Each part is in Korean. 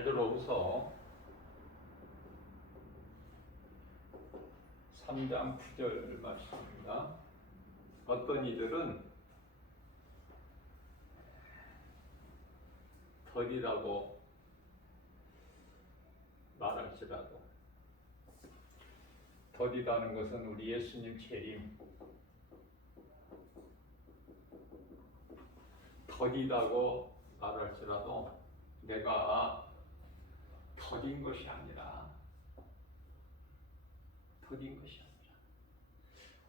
베드로후서 3장 9절 말씀입니다. 어떤 이들은 더디다고 말할지라도, 더디다는 것은 우리 예수님 재림, 더디다고 말할지라도 내가 더딘 것이 아니라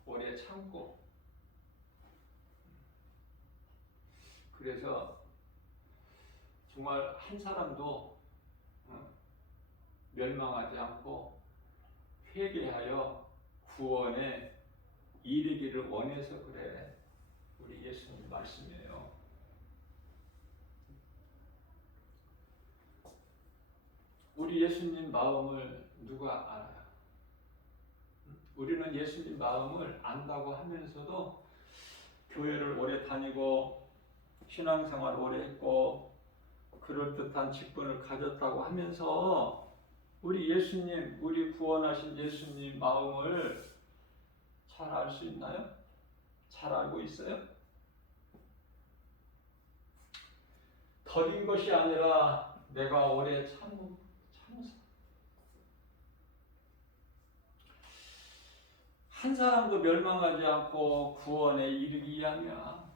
오래 참고, 그래서 정말 한 사람도 멸망하지 않고 회개하여 구원에 이르기를 원해서 그래. 우리 예수님 말씀이에요. 우리 예수님 마음을 누가 알아요? 우리는 예수님 마음을 안다고 하면서도 교회를 오래 다니고 신앙생활 오래 했고 그럴듯한 직분을 가졌다고 하면서 우리 예수님, 우리 구원하신 예수님 마음을 잘 알 수 있나요? 잘 알고 있어요? 더딘 것이 아니라 내가 오래 참으서 한 사람도 멸망하지 않고 구원에 이르기 위함이야.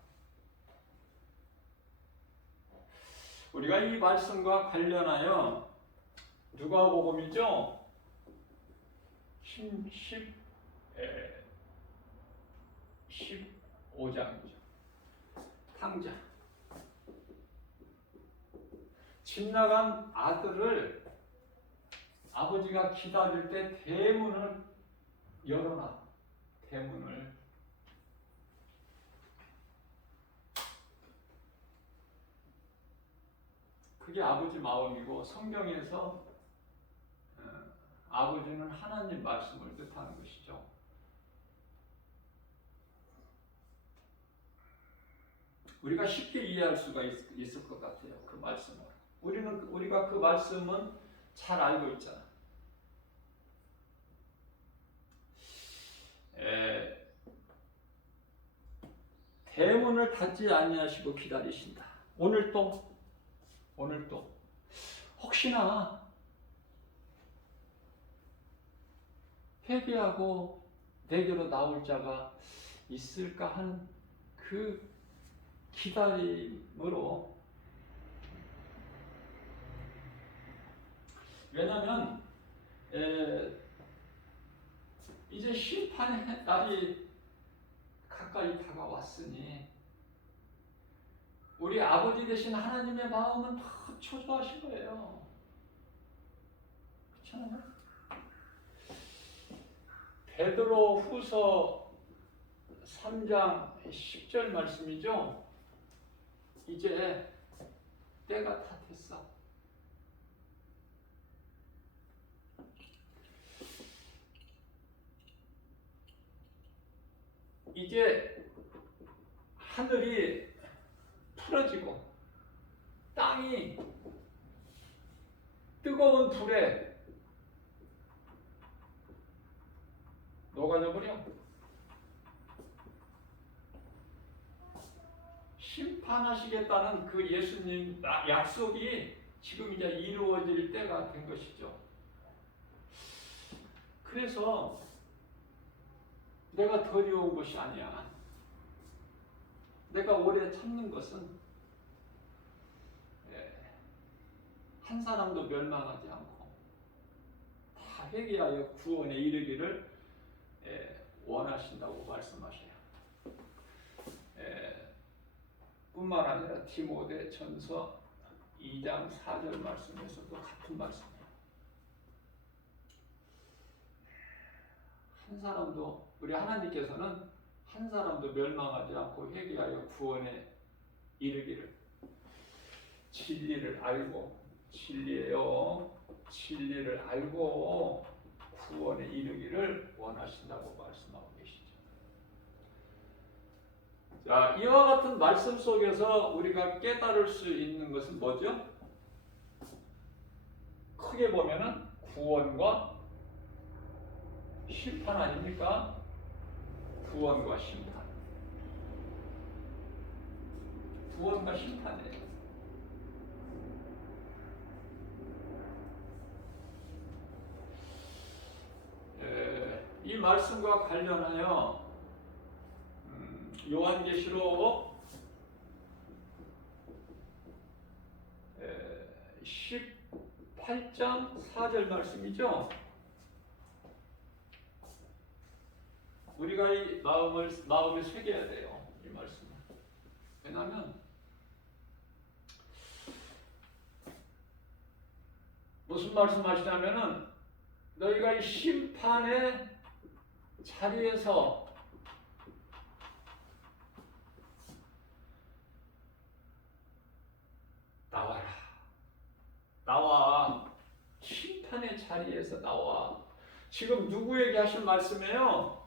우리가 이 말씀과 관련하여 누가복음이죠? 15장이죠. 탕자. 집 나간 아들을 아버지가 기다릴 때 대문을 열어놔. 대문을. 그게 아버지 마음이고, 성경에서 아버지는 하나님 말씀을 뜻하는 것이죠. 우리가 쉽게 이해할 수가 있을 것 같아요. 그 말씀을. 우리가 그 말씀은 잘 알고 있잖아. 대문을 닫지 아니하시고 기다리신다. 오늘도 혹시나 회개하고 내게로 나올 자가 있을까 하는 그 기다림으로. 왜냐하면 이제 심판의 날이 가까이 다가왔으니 우리 아버지 되신 하나님의 마음은 더 초조하신 거예요. 그렇지 않아요? 베드로후서 3장 10절 말씀이죠. 이제 때가 다 됐어. 이제 하늘이 풀어지고 땅이 뜨거운 불에 녹아져 버려. 심판하시겠다는 그 예수님 약속이 지금 이제 이루어질 때가 된 것이죠. 그래서 내가 더디운 것이 아니야. 내가 오래 참는 것은 한 사람도 멸망하지 않고 다 회개하여 구원에 이르기를 원하신다고 말씀하셔요. 뿐만 아니라 디모데전서 2장 4절 말씀에서도 같은 말씀이에요. 한 사람도, 우리 하나님께서는 한 사람도 멸망하지 않고 회개하여 구원에 이르기를, 진리를 알고, 진리예요. 진리를 알고 구원에 이르기를 원하신다고 말씀하고 계시죠. 자, 이와 같은 말씀 속에서 우리가 깨달을 수 있는 것은 뭐죠? 크게 보면은 구원과 심판 아닙니까? 구원과 심판. 구원과 심판이에요. 이 말씀과 관련하여 요한계시록 18장 4절 말씀이죠. 우리가 이 마음에 새겨야 돼요. 이 말씀을. 왜냐하면 무슨 말씀하시냐면은 너희가 이 심판의 자리에서 나와라. 나와. 심판의 자리에서 나와. 지금 누구에게 하신 말씀이에요?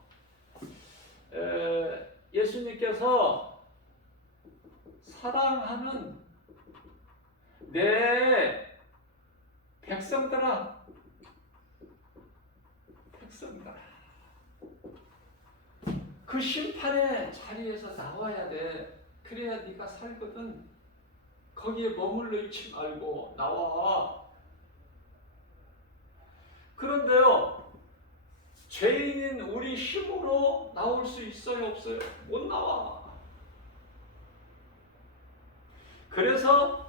예수님께서 사랑하는 내 백성들아, 그 심판의 자리에서 나와야 돼. 그래야 네가 살거든. 거기에 머물러 있지 말고 나와. 그런데요, 죄인인 우리 힘으로 나올 수 있어요, 없어요? 못 나와. 그래서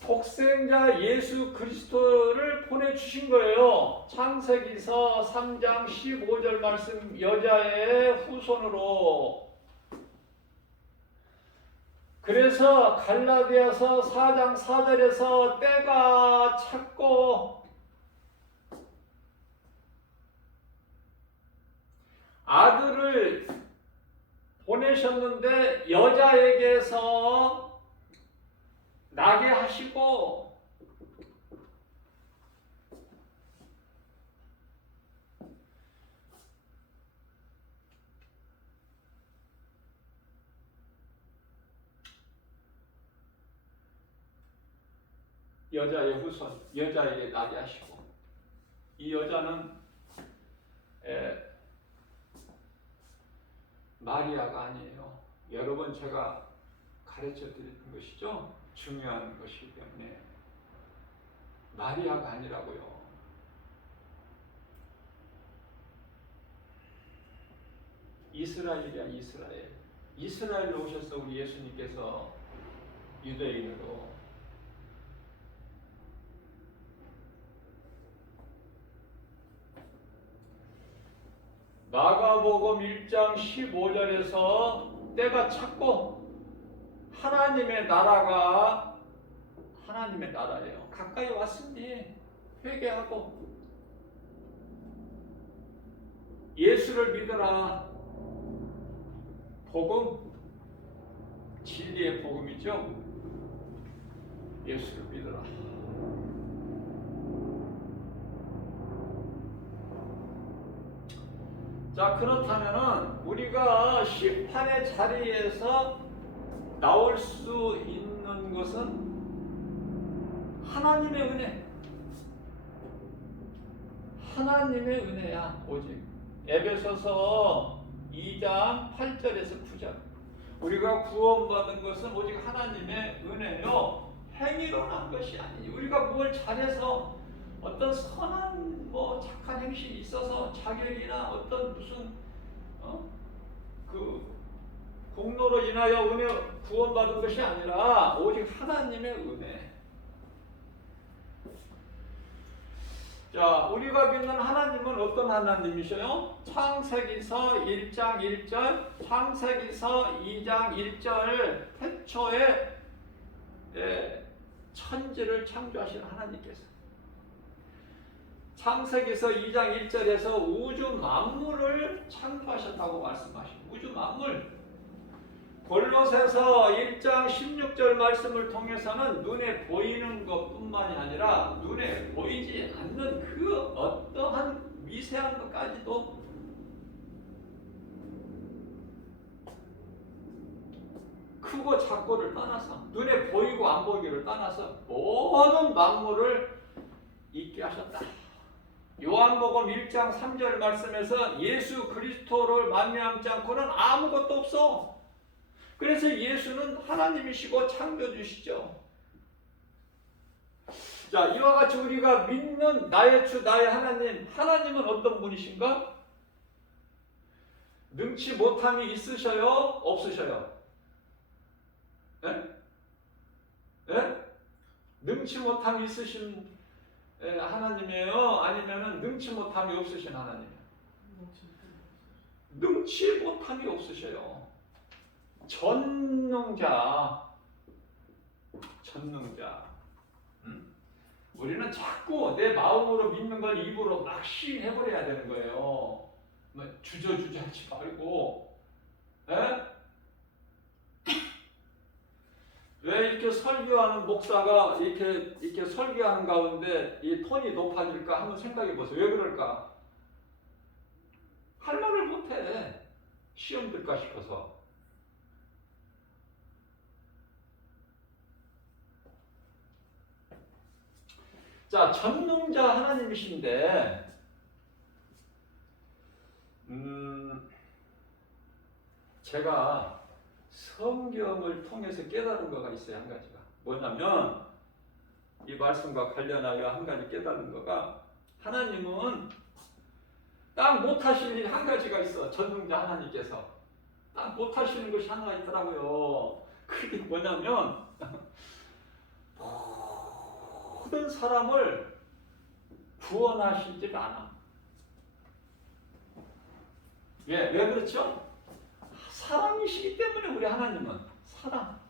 독생자 예수 그리스도를 보내주신 거예요. 창세기서 3장 15절 말씀, 여자의 후손으로. 그래서 갈라디아서 4장 4절에서 때가 찼고 아들을 보내셨는데 여자에게서 나게 하시고 여자의 후손, 여자에게 나게 하시고, 이 여자는 마리아가 아니에요. 여러 번 제가 가르쳐 드리는 것이죠. 중요한 것이기 때문에 마리아가 아니라고요. 이스라엘이야, 이스라엘. 이스라엘로 오셔서 우리 예수님께서 유대인으로 마가복음 1장 15절에서 때가 찼고 하나님의 나라가 하나님의 나라예요. 가까이 왔으니 회개하고 예수를 믿어라. 복음, 진리의 복음이죠. 예수를 믿어라. 자, 그렇다면은 우리가 심판의 자리에서 나올 수 있는 것은 하나님의 은혜. 하나님의 은혜야, 오직. 에베소서 2장 8절에서 9절. 우리가 구원받은 것은 오직 하나님의 은혜요. 행위로 난 것이 아니니. 우리가 뭘 잘해서 어떤 선한 착한 행실이 있어서 자격이나 어떤 무슨 그 공로로 인하여 은혜 구원받은 것이 아니라 오직 하나님의 은혜. 자, 우리가 믿는 하나님은 어떤 하나님이셔요? 창세기서 1장 1절, 창세기서 2장 1절, 태초에 천지를 창조하신 하나님께서 창세기서 2장 1절에서 우주 만물을 창조하셨다고 말씀하십니다. 우주 만물. 골로새서 1장 16절 말씀을 통해서는 눈에 보이는 것뿐만이 아니라 눈에 보이지 않는 그 어떠한 미세한 것까지도 크고 작고를 떠나서 눈에 보이고 안 보이기를 떠나서 모든 만물을 이 있게 하셨다. 요한복음 1장 3절 말씀에서 예수 그리스도를 만미하지 않고는 아무것도 없어. 그래서 예수는 하나님이시고 창조주시죠. 자, 이와 같이 우리가 믿는 나의 주 나의 하나님, 하나님은 어떤 분이신가? 능치 못함이 있으셔요? 없으셔요? 예? 예? 능치 못함이 있으신 하나님이에요? 아니면은 능치 못함이 없으신 하나님이에요? 능치 못함이 없으셔요. 전능자. 우리는 자꾸 내 마음으로 믿는 걸 입으로 막 시인해버려야 되는 거예요. 주저주저 하지 말고. 에? 왜 이렇게 설교하는 목사가 이렇게 설교하는 가운데 이 톤이 높아질까 한번 생각해 보세요. 왜 그럴까? 할 말을 못해. 시험 들까 싶어서. 자, 전능자 하나님이신데, 제가 성경을 통해서 깨달은 거가 있어요. 한 가지가. 뭐냐면, 이 말씀과 관련하여 한 가지 깨달은 거가, 하나님은 딱 못하실 일 한 가지가 있어. 전능자 하나님께서. 딱 못하시는 것이 하나 있더라고요. 그게 뭐냐면, 모든 사람을 구원하시질 않아. 왜 그렇죠? 사랑이시기 때문에 우리 하나님은 사랑.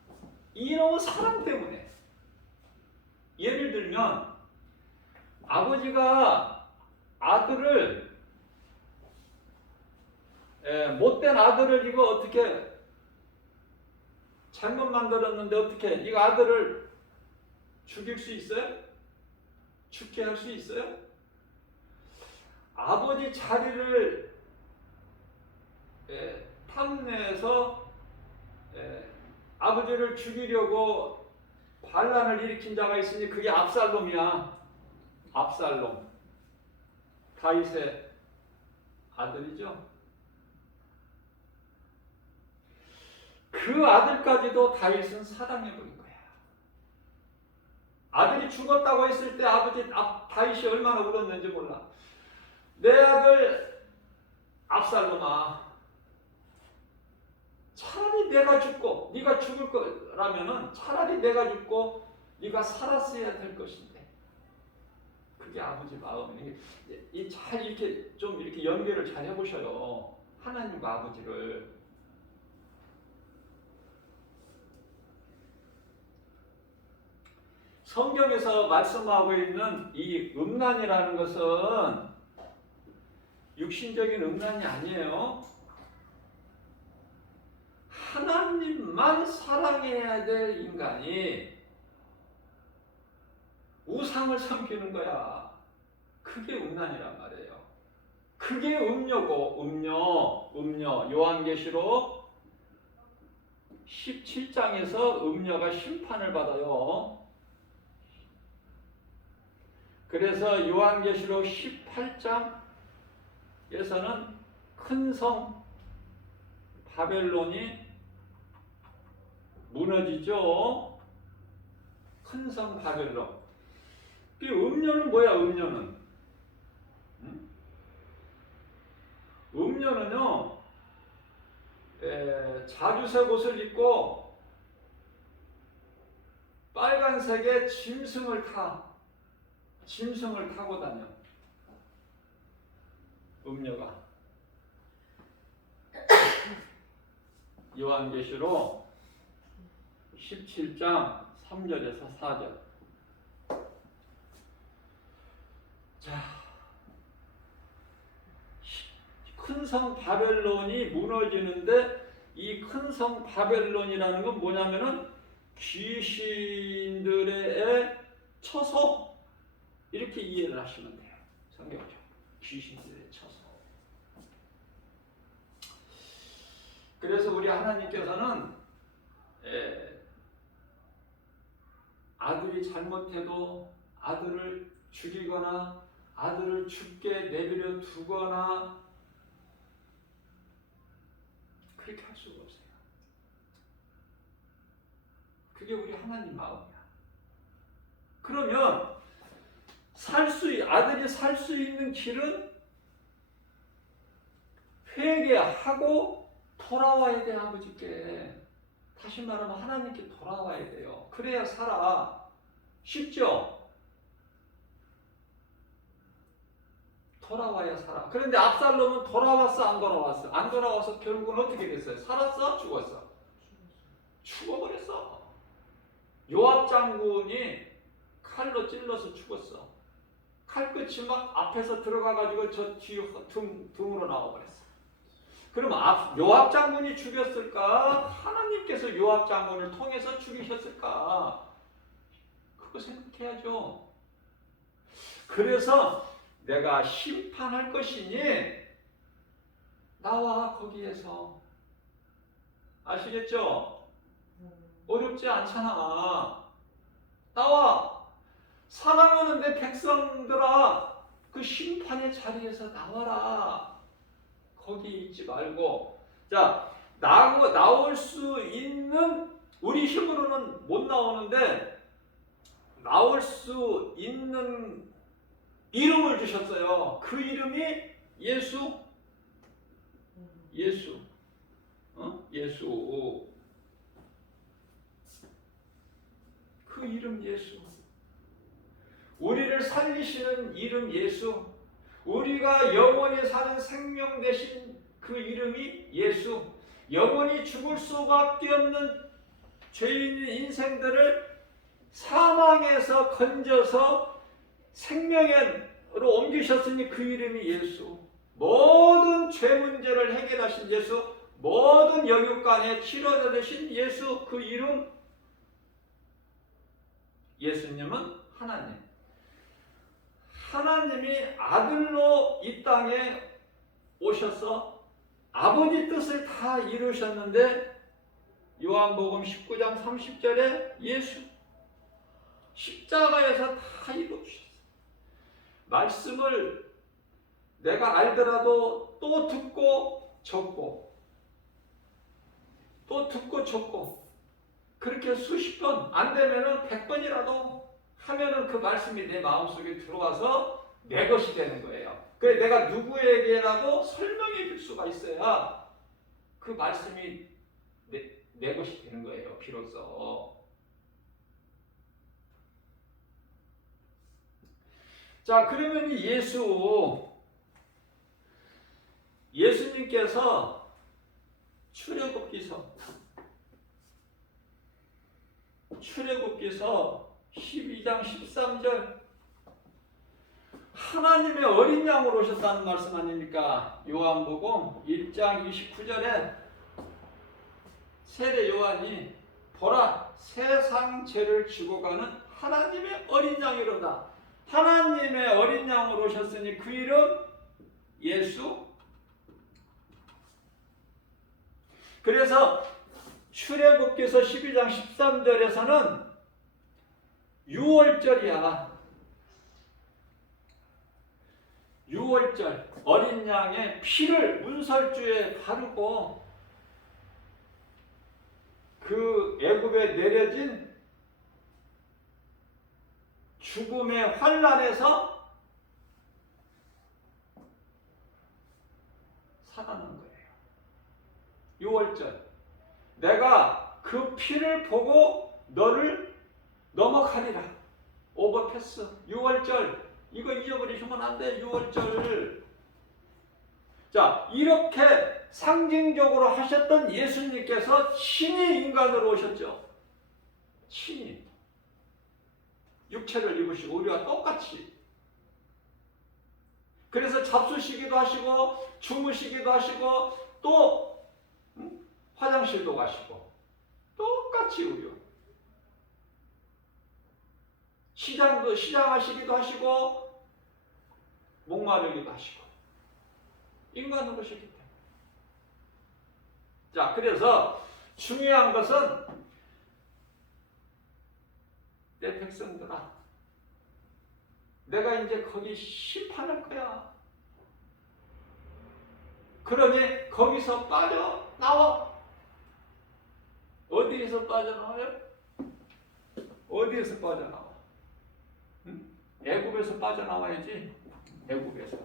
이놈은 사랑 때문에. 예를 들면 아버지가 아들을 못된 아들을 이거 어떻게 잘못 만들었는데 어떻게 이거 아들을 죽일 수 있어요? 죽게 할 수 있어요? 아버지 자리를 탐내서 아버지를 죽이려고 반란을 일으킨 자가 있으니 그게 압살롬이야. 압살롬. 다윗의 아들이죠. 그 아들까지도 다윗은 사랑해버린 거야. 아들이 죽었다고 했을 때 다윗이 얼마나 울었는지 몰라. 내 아들 압살롬아, 차라리 내가 죽고 네가 죽을 거라면은 차라리 내가 죽고 네가 살았어야 될 것인데. 그게 아버지 마음이에요. 잘 이렇게 좀 이렇게 연결을 잘 해보셔요. 하나님과 아버지를. 성경에서 말씀하고 있는 이 음란이라는 것은 육신적인 음란이 아니에요. 하나님만 사랑해야 될 인간이 우상을 섬기는 거야. 그게 음란이란 말이에요. 그게 음녀고, 음녀. 요한계시록 17장에서 음녀가 심판을 받아요. 그래서 요한계시록 18장에서는 큰 성 바벨론이 무너지죠. 큰 성 바벨론. 이 음녀는 뭐야? 음녀는요, 자주색 옷을 입고 빨간색의 짐승을 타고 다녀. 음녀가. 요한계시록 17장 3절에서 4절. 자, 큰 성 바벨론이 무너지는데 이 큰 성 바벨론이라는 건 뭐냐면은 귀신들의 처소, 이렇게 이해를 하시면 돼요. 성경적. 귀신들의 처소. 그래서 우리 하나님께서는 아들이 잘못해도 아들을 죽이거나 아들을 죽게 내버려 두거나 그렇게 할 수가 없어요. 그게 우리 하나님 마음이야. 그러면 아들이 살 수 있는 길은 회개하고 돌아와야 돼. 아버지께. 다시 말하면 하나님께 돌아와야 돼요. 그래야 살아. 쉽죠? 돌아와야 살아. 그런데 압살롬은 돌아왔어? 안 돌아왔어? 안 돌아와서 결국은 어떻게 됐어요? 살았어? 죽었어? 죽어버렸어. 요압 장군이 칼로 찔러서 죽었어. 칼끝이 막 앞에서 들어가가지고 저 뒤 등으로 나와버렸어. 그럼 요압 장군이 죽였을까? 하나님께서 요압 장군을 통해서 죽이셨을까? 그거 생각해야죠. 그래서 내가 심판할 것이니 나와 거기에서. 아시겠죠? 어렵지 않잖아. 나와. 사랑하는 내 백성들아, 그 심판의 자리에서 나와라. 거기 있지 말고. 자, 나올 수 있는, 우리 힘으로는 못 나오는데 나올 수 있는 이름을 주셨어요. 그 이름이 예수. 예수. 예수. 그 이름 예수. 우리를 살리시는 이름 예수. 우리가 영원히 사는 생명 되신 그 이름이 예수. 영원히 죽을 수밖에 없는 죄인의 인생들을 사망에서 건져서 생명으로 옮기셨으니 그 이름이 예수. 모든 죄 문제를 해결하신 예수, 모든 영육간에 치료자 되신 예수, 그 이름. 예수님은 하나님. 하나님이 아들로 이 땅에 오셔서 아버지 뜻을 다 이루셨는데, 요한복음 19장 30절에 예수 십자가에서 다 이루셨어요. 말씀을 내가 알더라도 또 듣고 적고 또 듣고 적고 그렇게 수십 번, 안 되면은 100번이라도 하면은 그 말씀이 내 마음속에 들어와서 내 것이 되는 거예요. 그래서 내가 누구에게라도 설명해 줄 수가 있어야 그 말씀이 내 것이 되는 거예요. 비로소. 자, 그러면 이 예수님께서 출애굽기서 12장 13절 하나님의 어린 양으로 오셨다는 말씀 아닙니까? 요한복음 1장 29절에 세례 요한이 보라, 세상 죄를 지고 가는 하나님의 어린 양이로다. 하나님의 어린 양으로 오셨으니 그 이름 예수. 그래서 출애굽기서 12장 13절에서는 6월절이야. 6월절 어린 양의 피를 문설주에 바르고 그 애굽에 내려진 죽음의 환란에서 살아난 거예요. 6월절 내가 그 피를 보고 너를 넘어가리라. 오버패스. 6월절 이거 잊어버리시면 안 돼. 6월절. 자, 이렇게 상징적으로 하셨던 예수님께서 친히 인간으로 오셨죠. 친히 육체를 입으시고 우리와 똑같이. 그래서 잡수시기도 하시고 주무시기도 하시고 또 화장실도 가시고 똑같이 우리와. 시장하시기도 하시고 목마르기도 하시고 인간으로 오셨기 때문에. 자, 그래서 중요한 것은 내 백성들아, 내가 이제 거기 심판할 거야. 그러니 거기서 빠져나와. 어디에서 빠져나와요? 어디에서 빠져나와? 응? 애굽에서 빠져나와야지. 애굽에서.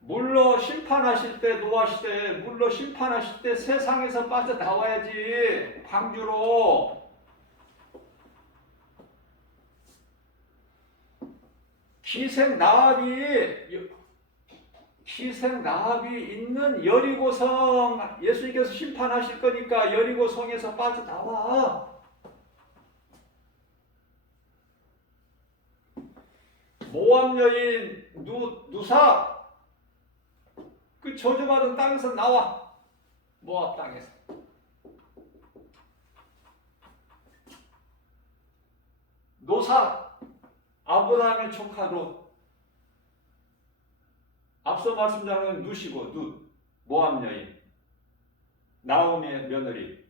물로 심판하실 때, 노아 시대에 물로 심판하실 때 세상에서 빠져나와야지. 방주로. 기생 나합이 있는 여리고성, 예수님께서 심판하실 거니까 여리고성에서 빠져나와. 모압 여인 누사, 그 저주받은 땅에서 나와. 모압 땅에서. 노사, 아브라함의 조카 롯. 앞서 말씀드린 누시고, 모압 여인, 나오미의 며느리.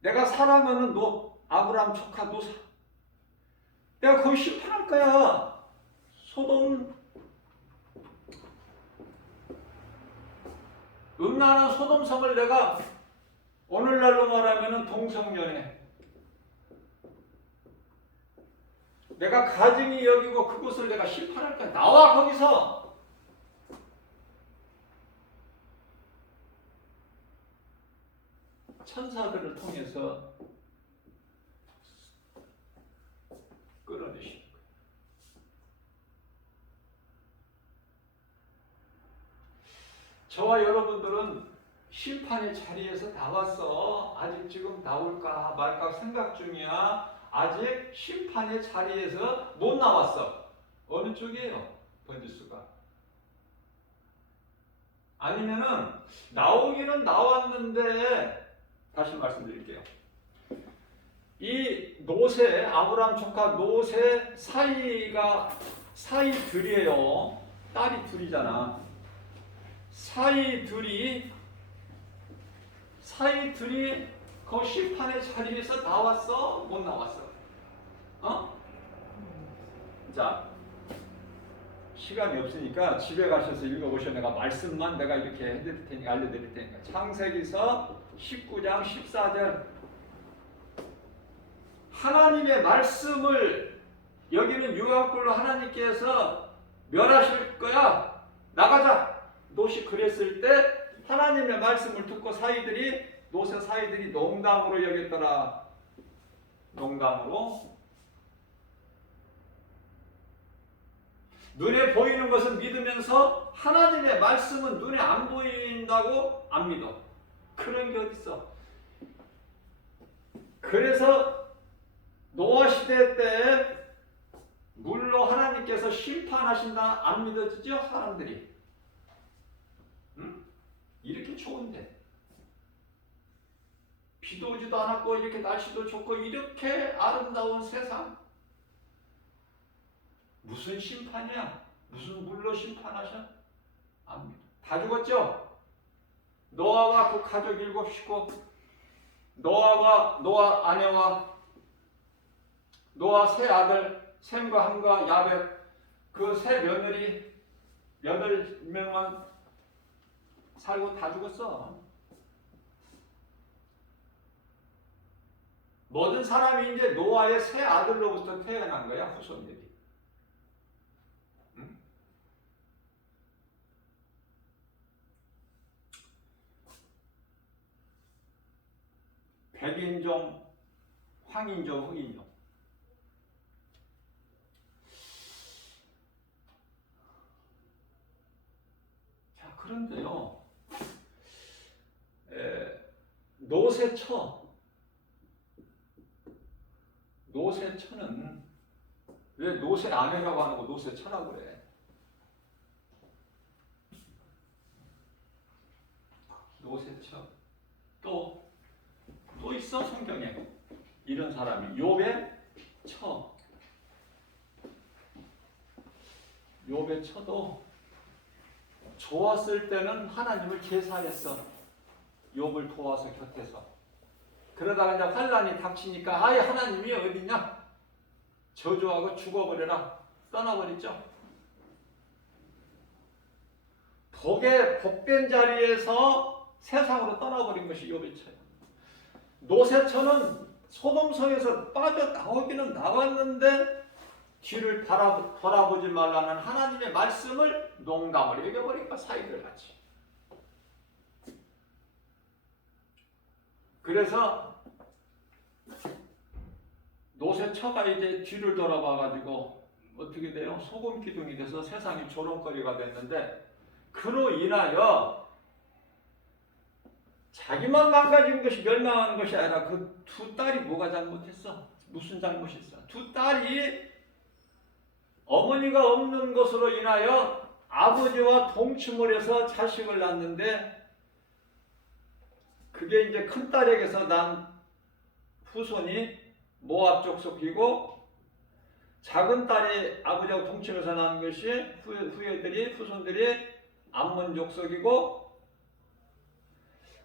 내가 사랑하는 아브라함 조카 노사. 내가 거기 심판할 거야. 소돔, 음란한 소돔성을 내가 오늘날로 말하면 동성연애. 내가 가증히 여기고 그곳을 내가 심판할 거야. 나와 거기서. 천사들을 통해서 끌어내시는 거예요. 저와 여러분들은 심판의 자리에서 나왔어. 아직 지금 나올까 말까 생각 중이야. 아직 심판의 자리에서 못 나왔어. 어느 쪽이에요? 번지수가. 아니면은 나오기는 나왔는데, 다시 말씀드릴게요. 이 노세, 아브라함 조카 노세 사이 둘이에요. 딸이 둘이잖아. 사이 둘이 그 심판의 자리에서 나왔어? 못 나왔어? 자, 시간이 없으니까 집에 가셔서 읽어보셔. 내가 말씀만 내가 이렇게 해드릴 테니까, 알려드릴 테니까. 창세기서 19장 14절. 하나님의 말씀을, 여기는 유학불로 하나님께서 멸하실 거야. 나가자. 롯이 그랬을 때 하나님의 말씀을 듣고 노세 사이들이 농담으로 여겼더라. 농담으로. 눈에 보이는 것은 믿으면서 하나님의 말씀은 눈에 안 보인다고 안 믿어. 그런 게 어딨어. 그래서 노아 시대 때 물로 하나님께서 심판하신다 안 믿어지죠? 사람들이. 응? 이렇게 좋은데, 비도 오지도 않았고 이렇게 날씨도 좋고 이렇게 아름다운 세상, 무슨 심판이야? 무슨 물로 심판하셔? 안 믿어. 다 죽었죠? 노아와 그 가족 7식구, 노아 아내와 노아 세 아들 셈과 함과 야벳, 그 세 며느리 8명만 살고 다 죽었어. 모든 사람이 이제 노아의 세 아들로부터 태어난 거야, 후손들이. 응? 백인종, 황인종, 흑인종. 자, 그런데요, 노세처는 왜 노세 아내라고 하는 거 노세처라고 그래? 노세처. 또 있어, 성경에 이런 사람이. 욥의 처도 좋았을 때는 하나님을 제사했어. 욥을 도와서 곁에서. 그러다가 이제 환란이 닥치니까 아예 하나님이 어디냐? 저주하고 죽어버려라. 떠나버렸죠. 복된 자리에서 세상으로 떠나버린 것이 욥의 처예요. 노새처는 소돔성에서 빠져나오기는 나왔는데 뒤를 돌아보지 말라는 하나님의 말씀을 농담을 여겨버리니까 사이를 같이. 그래서 노새처가 이제 뒤를 돌아봐가지고 어떻게 돼요? 소금 기둥이 돼서 세상이 조롱거리가 됐는데 그로 인하여 자기만 망가진 것이 멸망하는 것이 아니라 그 두 딸이 뭐가 잘못했어? 무슨 잘못했어? 두 딸이 어머니가 없는 것으로 인하여 아버지와 동침을 해서 자식을 낳는데 그게 이제 큰 딸에게서 난 후손이 모압 족속이고 작은 딸이 아버지하고 동침해서 낳은 것이 후손들이 암몬 족속이고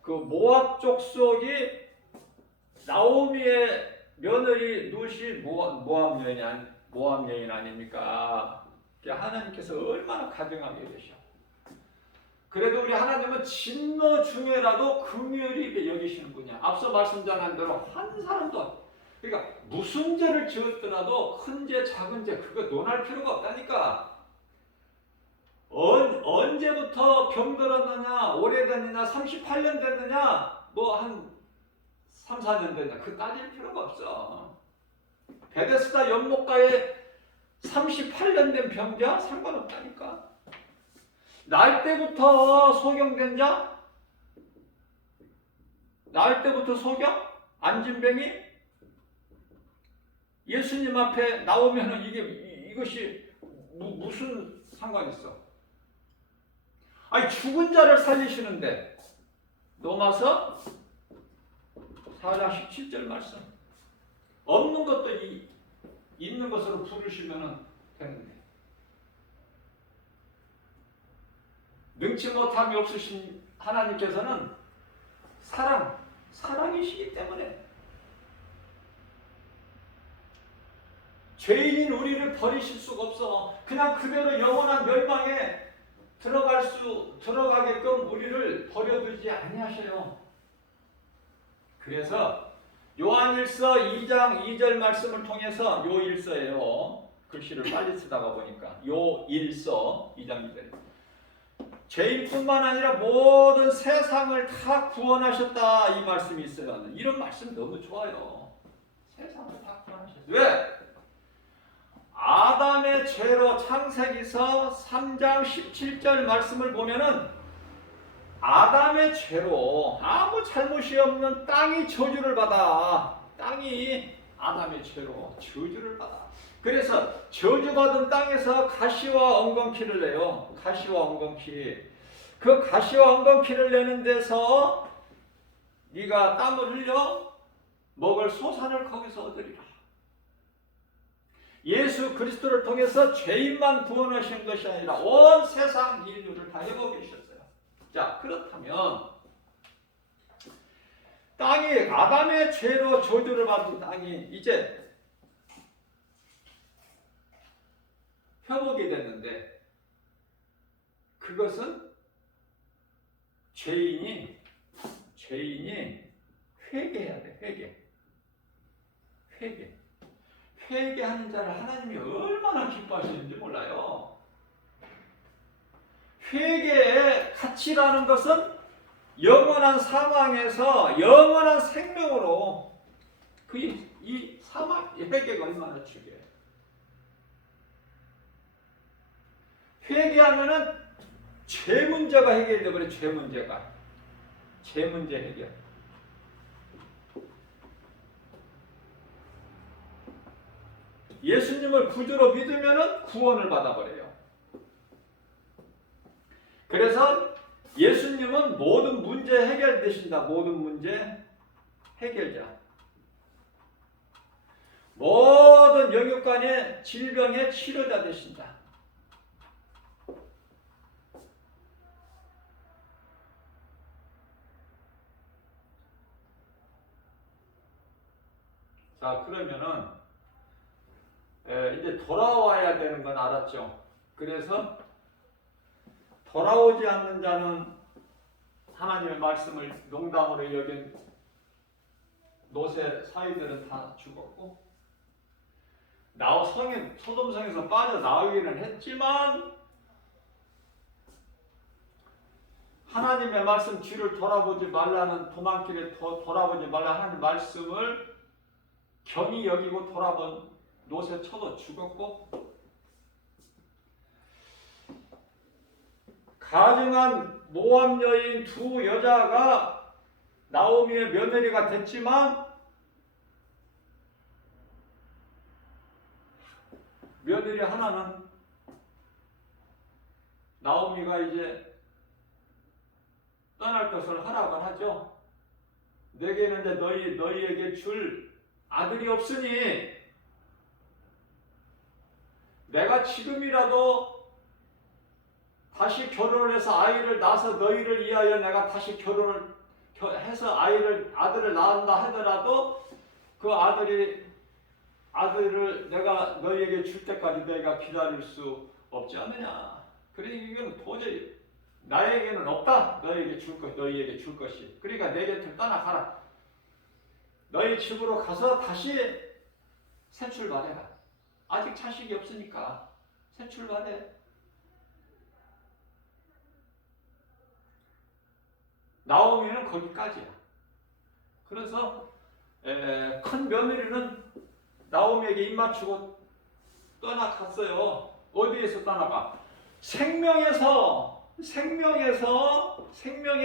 그 모압 족속이 나오미의 며느리 룻이 모압 여인 아닙니까? 하나님께서 얼마나 가증하게 되셔. 그래도 우리 하나님은 진노 중에라도 긍휼히 여기시는 분이야. 앞서 말씀드린 대로 한 사람도 그러니까 무슨 죄를 지었더라도 큰 죄, 작은 죄 그거 논할 필요가 없다니까. 언제부터 병들었느냐, 오래됐느냐, 38년 됐느냐, 뭐 한 3, 4년 됐냐, 그 따질 필요가 없어. 베데스다 연못가에 38년 된 병자 상관없다니까. 날 때부터 소경된 자, 날 때부터 소경, 안진뱅이, 예수님 앞에 나오면은 이것이 무슨 상관이 있어? 아니 죽은 자를 살리시는데 로마서 4장 17절 말씀 없는 것도 있는 것으로 부르시면 되는데 능치 못함이 없으신 하나님께서는 사랑이시기 때문에 죄인인 우리를 버리실 수가 없어. 그냥 그대로 영원한 멸망에 들어가게끔 우리를 버려두지 아니하셔요. 그래서 요한일서 2장 2절 말씀을 통해서 요일서예요. 글씨를 빨리 쓰다가 보니까 요일서 2장 2절. 죄인뿐만 아니라 모든 세상을 다 구원하셨다 이 말씀이 있어요. 이런 말씀 너무 좋아요. 세상을 다 구원하셨어요. 왜? 아담의 죄로 창세기서 3장 17절 말씀을 보면은 아담의 죄로 아무 잘못이 없는 땅이 저주를 받아. 땅이 아담의 죄로 저주를 받아. 그래서 저주받은 땅에서 가시와 엉겅퀴를 내요. 가시와 엉겅퀴. 그 가시와 엉겅퀴를 내는 데서 네가 땀을 흘려 먹을 소산을 거기서 얻으리라. 예수 그리스도를 통해서 죄인만 구원하신 것이 아니라 온 세상 인류를 다 회복하셨어요. 자, 그렇다면 땅이 아담의 죄로 저주를 받은 땅이 이제 회복이 됐는데 그것은 죄인이 회개해야 돼. 회개하는 자를 하나님이 얼마나 기뻐하시는지 몰라요. 회개의 가치라는 것은 영원한 사망에서 영원한 생명으로 이 사망 회개가 얼마나 중요해요. 회개하면은 죄 문제가 해결돼 버려. 죄 문제 해결. 예수님을 구주로 믿으면은 구원을 받아버려요. 그래서 예수님은 모든 문제 해결되신다. 모든 문제 해결자. 모든 영육간의 질병의 치료자 되신다. 자, 그러면은 이제 돌아와야 되는 건 알았죠? 그래서 돌아오지 않는 자는 하나님의 말씀을 농담으로 여긴 노새 사이들은 다 죽었고, 소돔성에서 빠져나오기는 했지만 하나님의 말씀 뒤를 돌아보지 말라는, 도망길에 돌아보지 말라는 하나님의 말씀을 경히 여기고 돌아본 노새처도 죽었고, 가증한 모압 여인 두 여자가 나오미의 며느리가 됐지만 며느리 하나는 나오미가 이제 떠날 것을 허락을 하죠. 내게는 이제 너희에게 줄 아들이 없으니 내가 지금이라도 다시 결혼을 해서 아이를 낳아서 너희를 위하여 내가 다시 결혼을 해서 아들을 낳는다 하더라도 그 아들을 내가 너희에게 줄 때까지 너희가 기다릴 수 없지 않느냐. 그러니 이건 도저히 나에게는 없다. 너희에게 줄 것이. 그러니까 내 곁을 떠나가라. 너희 집으로 가서 다시 새 출발해라. 아직 자식이 없으니까 새 출발해. 나오미는 거기까지야. 그래서 큰 며느리는 나오미에게 입맞추고 떠나갔어요. 어디에서 떠나가? 생명의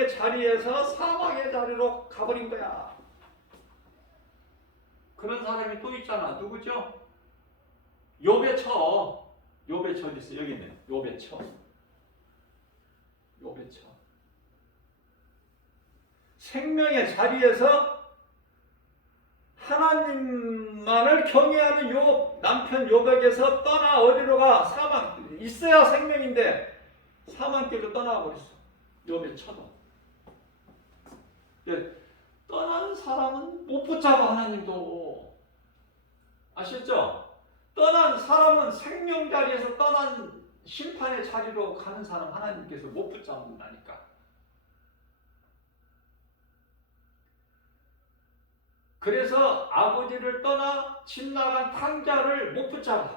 자리에서 사망의 자리로 가버린 거야. 그런 사람이 또 있잖아. 누구죠? 욥의 처 어디 있어? 여기 있네. 욥의 처. 생명의 자리에서 하나님만을 경외하는 남편 욥에게서 떠나 어디로 가? 사망. 있어야 생명인데 사망길로 떠나버렸어. 욥의 처도. 떠난 사람은 못 붙잡아. 하나님도 아시죠? 떠난 사람은 생명 자리에서 떠난 심판의 자리로 가는 사람 하나님께서 못 붙잡는다니까. 그래서 아버지를 떠나 집 나간 탕자를 못 붙잡아.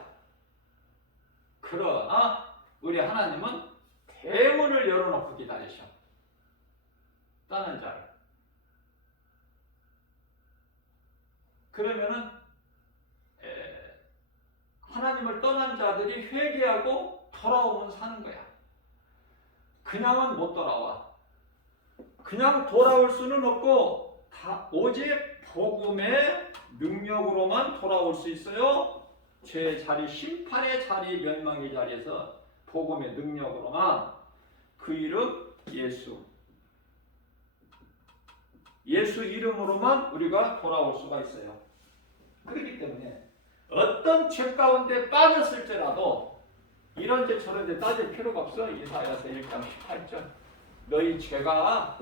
그러나 우리 하나님은 대문을 열어놓고 기다리셔. 떠난 자를. 그러면은 하나님을 떠난 자들이 회개하고 돌아오면 사는 거야. 그냥은 못 돌아와. 그냥 돌아올 수는 없고 오직 복음의 능력으로만 돌아올 수 있어요. 죄의 자리, 심판의 자리, 멸망의 자리에서 복음의 능력으로만. 그 이름 예수. 예수 이름으로만 우리가 돌아올 수가 있어요. 그렇기 때문에 어떤 죄 가운데 빠졌을지라도 이런 죄 저런 죄 따질 필요가 없어. 이사야서 1장 18절. 너희 죄가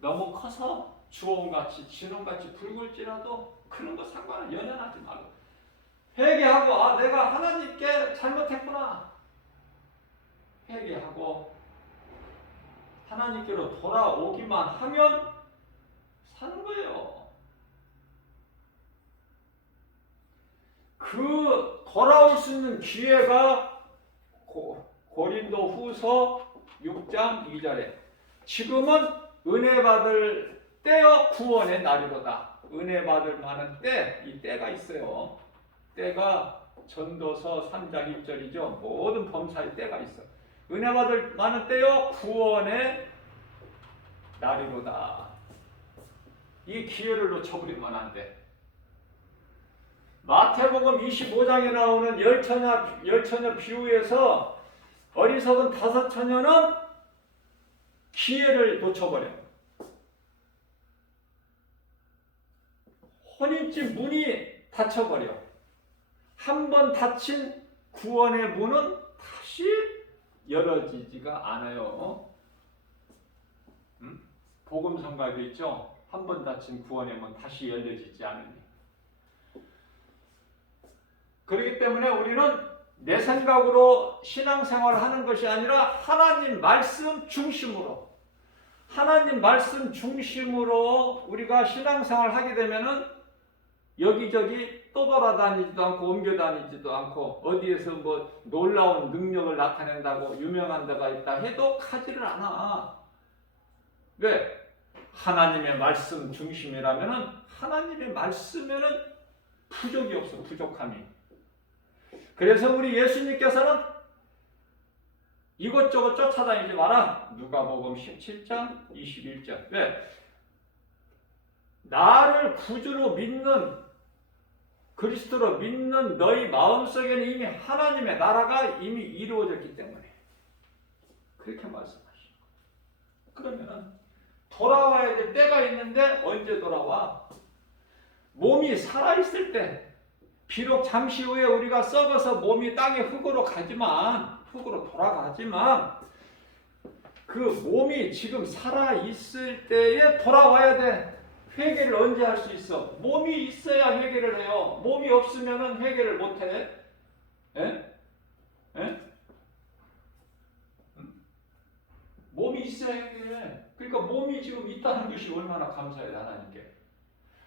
너무 커서 주홍같이 진홍같이 붉을지라도 그런 거 상관은 연연하지 말고 회개하고 내가 하나님께 잘못했구나. 회개하고 하나님께로 돌아오기만 하면 사는 거예요. 그 돌아올 수 있는 기회가 고린도 후서 6장 2절에 지금은 은혜 받을 때여 구원의 날이로다. 은혜 받을 만한 때, 이 때가 있어요. 때가 전도서 3장 1절이죠. 모든 범사의 때가 있어. 은혜 받을 만한 때여 구원의 날이로다. 이 기회를 놓쳐버리면 안 돼. 마태복음 25장에 나오는 열처녀 비유에서 어리석은 5처녀는 기회를 놓쳐버려. 혼인집 문이 닫혀버려. 한 번 닫힌 구원의 문은 다시 열어지지가 않아요. 복음 성가도 있죠. 한 번 닫힌 구원의 문 다시 열려지지 않으니. 그렇기 때문에 우리는 내 생각으로 신앙생활을 하는 것이 아니라 하나님 말씀 중심으로, 하나님 말씀 중심으로 우리가 신앙생활을 하게 되면은 여기저기 떠돌아다니지도 않고 옮겨다니지도 않고 어디에서 뭐 놀라운 능력을 나타낸다고 유명한 데가 있다 해도 가지를 않아. 왜? 하나님의 말씀 중심이라면은 하나님의 말씀에는 부족이 없어, 부족함이. 그래서 우리 예수님께서는 이것저것 쫓아다니지 마라. 누가복음 17장 21절. 왜? 나를 구주로 믿는, 그리스도로 믿는 너희 마음속에는 이미 하나님의 나라가 이미 이루어졌기 때문에 그렇게 말씀하시는 거예요. 그러면은 돌아와야 될 때가 있는데 언제 돌아와? 몸이 살아있을 때. 비록 잠시 후에 우리가 썩어서 몸이 땅의 흙으로 가지만, 흙으로 돌아가지만 그 몸이 지금 살아있을 때에 돌아와야 돼. 회개를 언제 할 수 있어? 몸이 있어야 회개를 해요. 몸이 없으면 회개를 못해. 예? 예? 몸이 있어야 회개해. 그러니까 몸이 지금 있다는 것이 얼마나 감사해, 하나님께.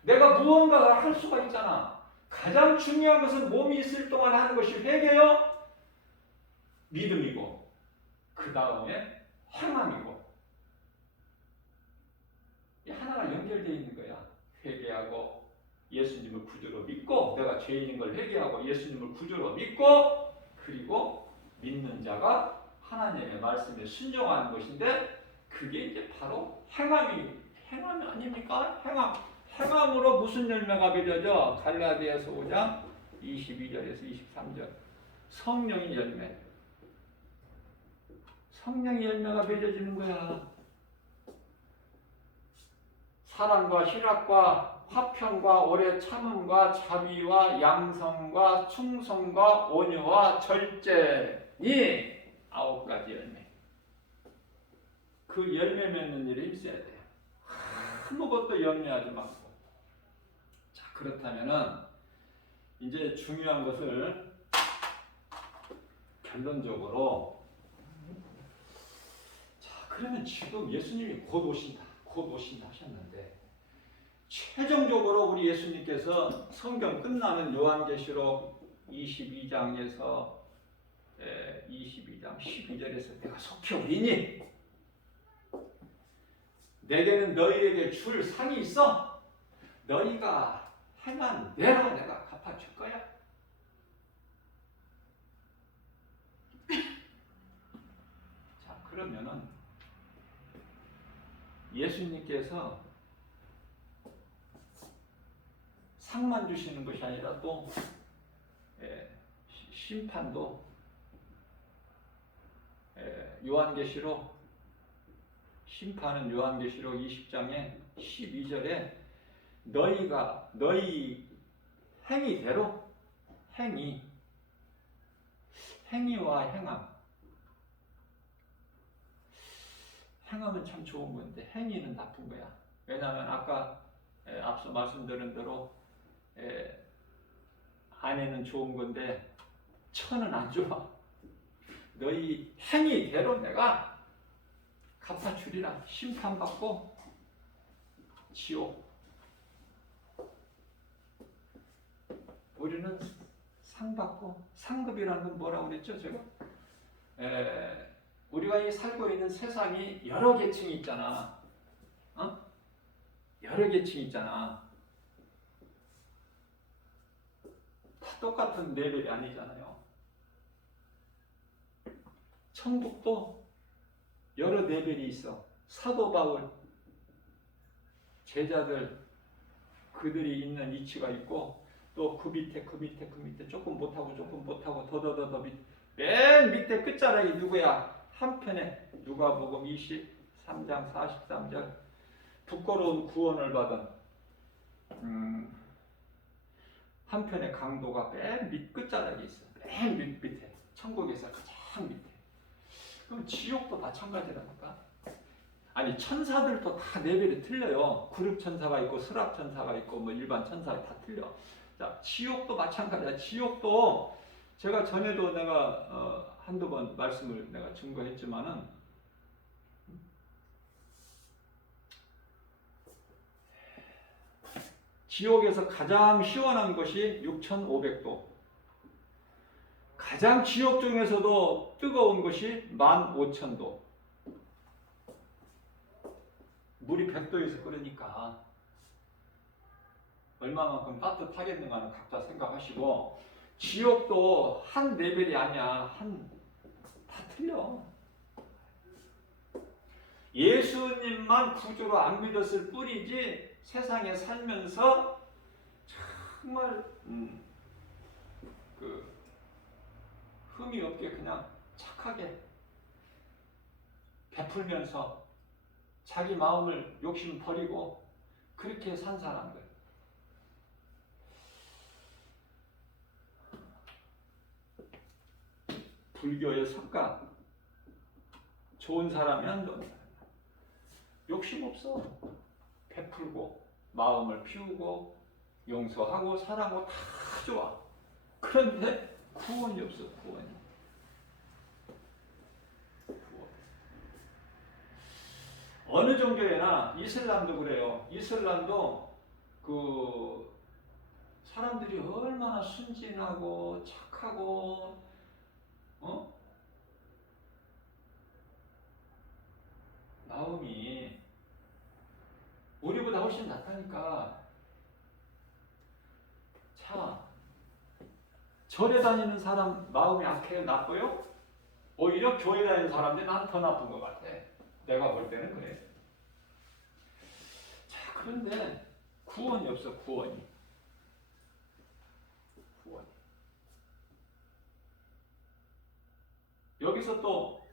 내가 무언가를 할 수가 있잖아. 가장 중요한 것은 몸이 있을 동안 하는 것이 회개요, 믿음이고, 그 다음에 행함이고. 이 하나가 연결되어 있는 거야. 회개하고 예수님을 구주로 믿고, 내가 죄인인 걸 회개하고 예수님을 구주로 믿고, 그리고 믿는 자가 하나님의 말씀에 순종하는 것인데, 그게 이제 바로 행함이 아닙니까? 행함으로 무슨 열매가 맺어져? 갈라디아서 5장 22절에서 23절. 성령의 열매. 성령의 열매가 맺어지는 거야. 사랑과 희락과 화평과 오래 참음과 자비와 양성과 충성과 온유와 절제니 9가지 열매. 그 열매 맺는 일에 힘써야 돼요. 아무것도 염려하지 말고. 자, 그렇다면은 이제 중요한 것을 결론적으로, 자, 그러면 지금 예수님이 곧 오신다 하셨는데, 최종적으로 우리 예수님께서 성경 끝나는 요한계시록 22장에서 22장 12절에서 내가 속히 오리니 내게는 너희에게 줄 상이 있어. 너희가 행한 대로 내가 갚아줄 거야. 자, 그러면은 예수님께서 상만 주시는 것이 아니라 또 심판도, 심판은 요한계시록 20장에 12절에 너희 행위대로, 행위와 행함은 참 좋은 건데 행위는 나쁜 거야. 왜냐하면 아까 앞서 말씀드린 대로 아내는 좋은 건데 처는 안 좋아. 너희 행위대로 내가 갚아주리라. 심판받고 지옥. 우리는 상받고, 상급이라는 건 뭐라고 그랬죠? 제가 우리가 이 살고 있는 세상이 여러 계층이 있잖아. 여러 계층이 있잖아. 다 똑같은 레벨이 아니잖아요. 천국도 여러 레벨이 있어. 사도 바울 제자들, 그들이 있는 위치가 있고, 또 그 밑에 조금 못하고 더더더 밑, 맨 밑에 끝자락이 누구야? 한편에 누가복음 23장 43절 부끄러운 구원을 받은 한편의 강도가 맨 밑 끝자락에 있어. 맨 밑에, 천국에서 가장 밑에. 그럼 지옥도 마찬가지라니까. 아니, 천사들도 다 레벨이 틀려요. 구륵 천사가 있고 스랍 천사가 있고 뭐 일반 천사가 다 틀려. 자, 자, 지옥도 마찬가지야. 지옥도 제가 전에도 내가 한두 번 말씀을 내가 증거했지만은 지옥에서 가장 시원한 것이 6,500도. 가장 지옥 중에서도 뜨거운 것이 15,000도. 물이 100도에서 끓으니까 얼마만큼 따뜻하겠는가는 각자 생각하시고, 지옥도 한 레벨이 아니야. 다 틀려. 예수님만 구주로 안 믿었을 뿐이지 세상에 살면서 정말 흠이 없게 그냥 착하게 베풀면서 자기 마음을 욕심 버리고 그렇게 산 사람들. 불교의 석가, 좋은 사람이 안 좋은 사람. 욕심 없어. 베풀고 마음을 피우고 용서하고 사랑하고 다 좋아. 그런데 구원이 없어. 구원. 어느 종교에나 이슬람도 그래요. 이슬람도 사람들이 얼마나 순진하고 착하고 마음이 우리보다 훨씬 낫다니까. 자, 절에 다니는 사람 마음이 악해요? 나빠요? 오히려 교회 다니는 사람들이 난 더 나쁜 것 같아. 내가 볼 때는 그래. 자, 그런데 구원이 없어. 구원이. 여기서 또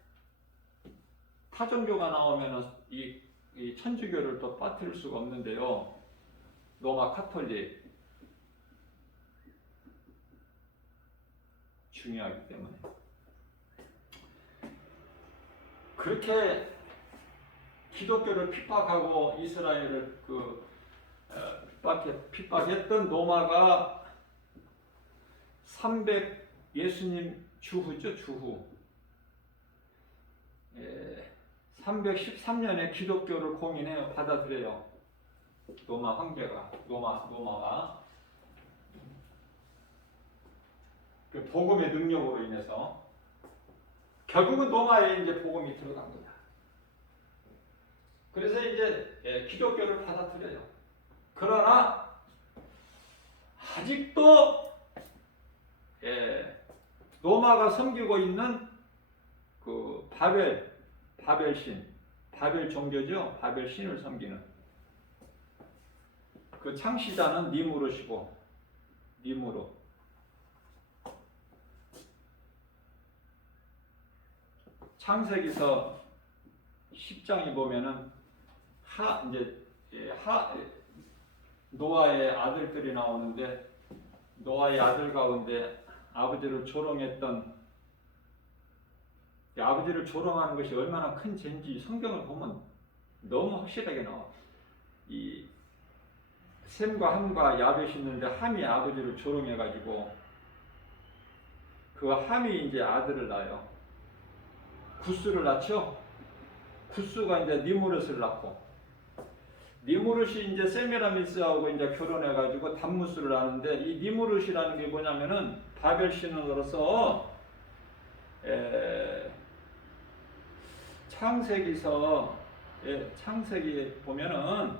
타종교가 나오면은 이 천주교를 또 빠뜨릴 수가 없는데요. 로마 카톨릭 중요하기 때문에 그렇게 기독교를 핍박하고 이스라엘을 핍박했던 로마가 300 예수님 주후죠. 주후 313년에 기독교를 공인해요. 받아들여요. 로마 황제가 로마가 그 복음의 능력으로 인해서 결국은 로마에 이제 복음이 들어간 거다. 그래서 이제 기독교를 받아들여요. 그러나 아직도 로마가 섬기고 있는 그 바벨신, 바벨 종교죠. 바벨 신을 섬기는 그 창시자는 니무롯이고, 니무롯. 창세기서 10장에 보면은 노아의 아들들이 나오는데, 노아의 아들 가운데 아버지를 조롱했던, 아버지를 조롱하는 것이 얼마나 큰 죄인지 성경을 보면 너무 확실하게 나와. 이 셈과 함과 야벳이 있는데 함이 아버지를 조롱해가지고 그 함이 이제 아들을 낳아요. 구스를 낳죠. 구스가 이제 니무롯을 낳고, 니무롯이 이제 세미라미스하고 이제 결혼해가지고 담무스를 낳는데, 이 니무롯이라는 게 뭐냐면은 바벨 신으로서 창세기 보면은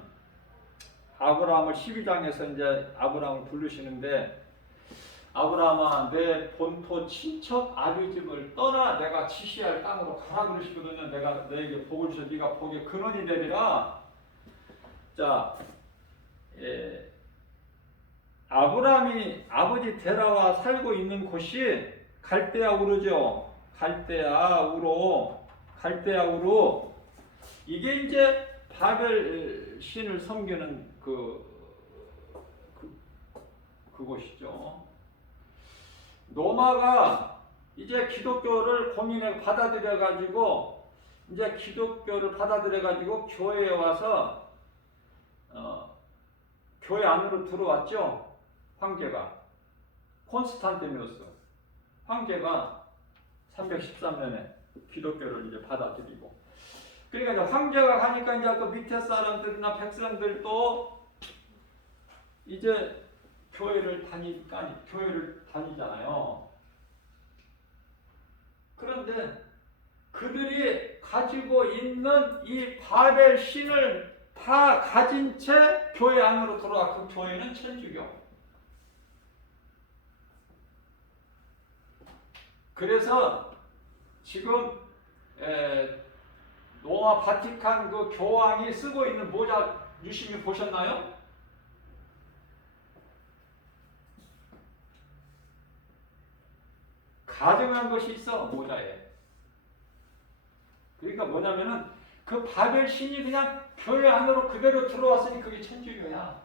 아브라함을 12장에서 이제 아브라함을 부르시는데, 아브라함아 내 본토 친척 아비 집을 떠나 내가 지시할 땅으로 가라 그러시거든요. 내가 너에게 복을 줘 네가 복의 근원이 되리라. 자, 아브라함이 아버지 데라와 살고 있는 곳이 갈대아 우르죠. 갈대아 우르. 이게 이제 바벨 신을 섬기는 그곳이죠. 로마가 이제 기독교를 고민해 받아들여가지고, 교회에 와서 교회 안으로 들어왔죠. 황제가 콘스탄티누스 황제가 313년에 기독교를 이제 받아들이고, 그러니까 이제 황제가 가니까 이제 그 밑에 사람들이나 백성들도 이제 교회를 다니잖아요. 그런데 그들이 가지고 있는 이 바벨 신을 다 가진 채 교회 안으로 들어와. 그 교회는 천주교. 그래서 지금 로마 바티칸 그 교황이 쓰고 있는 모자 유심히 보셨나요? 가증한 것이 있어, 모자에. 그러니까 뭐냐면은 그 바벨 신이 그냥 교회 안으로 그대로 들어왔으니 그게 천주교야.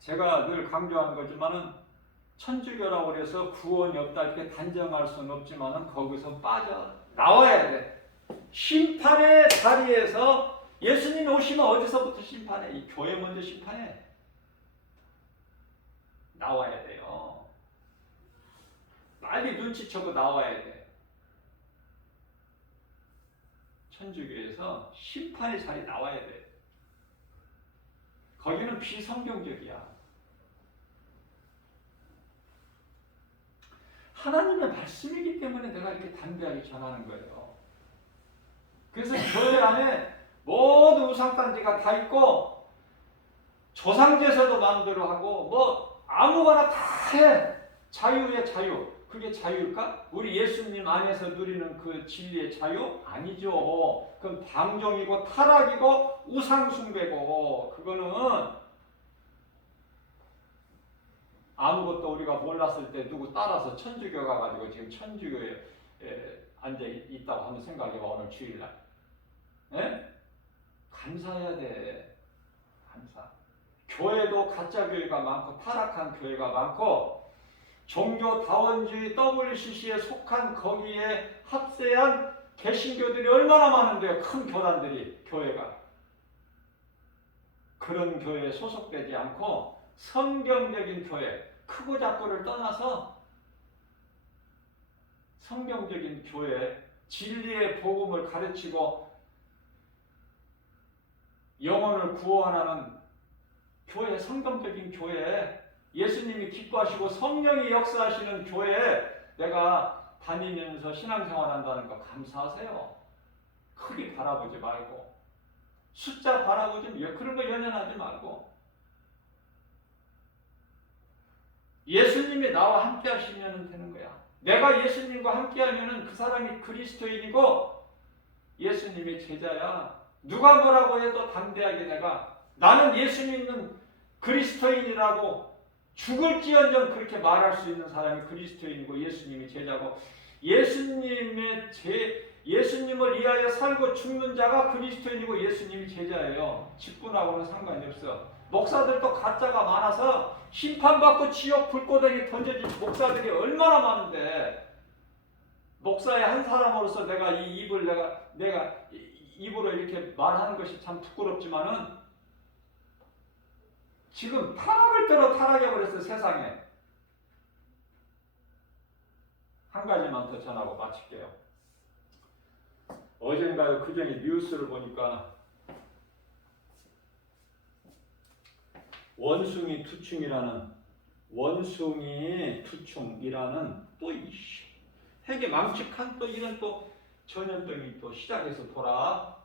제가 늘 강조하는 거지만은 천주교라고 해서 구원이 없다 이렇게 단정할 수는 없지만은 거기서 빠져 나와야 돼. 심판의 자리에서 예수님이 오시면 어디서부터 심판해? 이 교회 먼저 심판해. 나와야 돼요. 빨리 눈치채고 나와야 돼. 천주교에서 심판의 자리 나와야 돼. 거기는 비성경적이야. 하나님의 말씀이기 때문에 내가 이렇게 담대하게 전하는 거예요. 그래서 교회 안에 모든 우상단지가 다 있고 조상제사도 마음대로 하고 뭐 아무거나 다 해. 자유의 자유. 그게 자유일까? 우리 예수님 안에서 누리는 그 진리의 자유? 아니죠. 그건 방종이고 타락이고 우상숭배고, 그거는 아무것도 우리가 몰랐을 때 누구 따라서 천주교 가가지고 지금 천주교에 앉아 있다고 한번 생각해봐. 오늘 주일날. 예? 감사해야 돼. 감사. 교회도 가짜 교회가 많고 타락한 교회가 많고 종교다원주의 WCC에 속한 거기에 합세한 개신교들이 얼마나 많은데요. 큰 교단들이, 교회가. 그런 교회에 소속되지 않고 성경적인 교회, 크고 작고를 떠나서 성경적인 교회, 진리의 복음을 가르치고 영혼을 구원하는 교회, 성경적인 교회, 예수님이 기뻐하시고 성령이 역사하시는 교회에 내가 다니면서 신앙생활한다는 거 감사하세요. 크게 바라보지 말고, 숫자 바라보지 말고, 그런 거 연연하지 말고, 예수님이 나와 함께 하시면 되는 거야. 내가 예수님과 함께 하면 그 사람이 그리스도인이고 예수님의 제자야. 누가 뭐라고 해도 담대하게 내가 나는 예수 믿는 그리스도인이라고 죽을지언정 그렇게 말할 수 있는 사람이 그리스도인이고 예수님이 제자고, 예수님을 위하여 살고 죽는 자가 그리스도인이고 예수님이 제자예요. 직분하고는 상관이 없어. 목사들도 가짜가 많아서 심판받고 지옥 불고덩이 던져진 목사들이 얼마나 많은데, 목사의 한 사람으로서 내가 이 입을 내가 입으로 이렇게 말하는 것이 참 부끄럽지만은 지금 타락을 들어 타락해버렸어요. 세상에. 한 가지만 더 전하고 마칠게요. 어젠가요 그전에 뉴스를 보니까 원숭이 투충이라는 또 핵에 망측한 또 이런 또 전염병이 또 시작해서 돌아.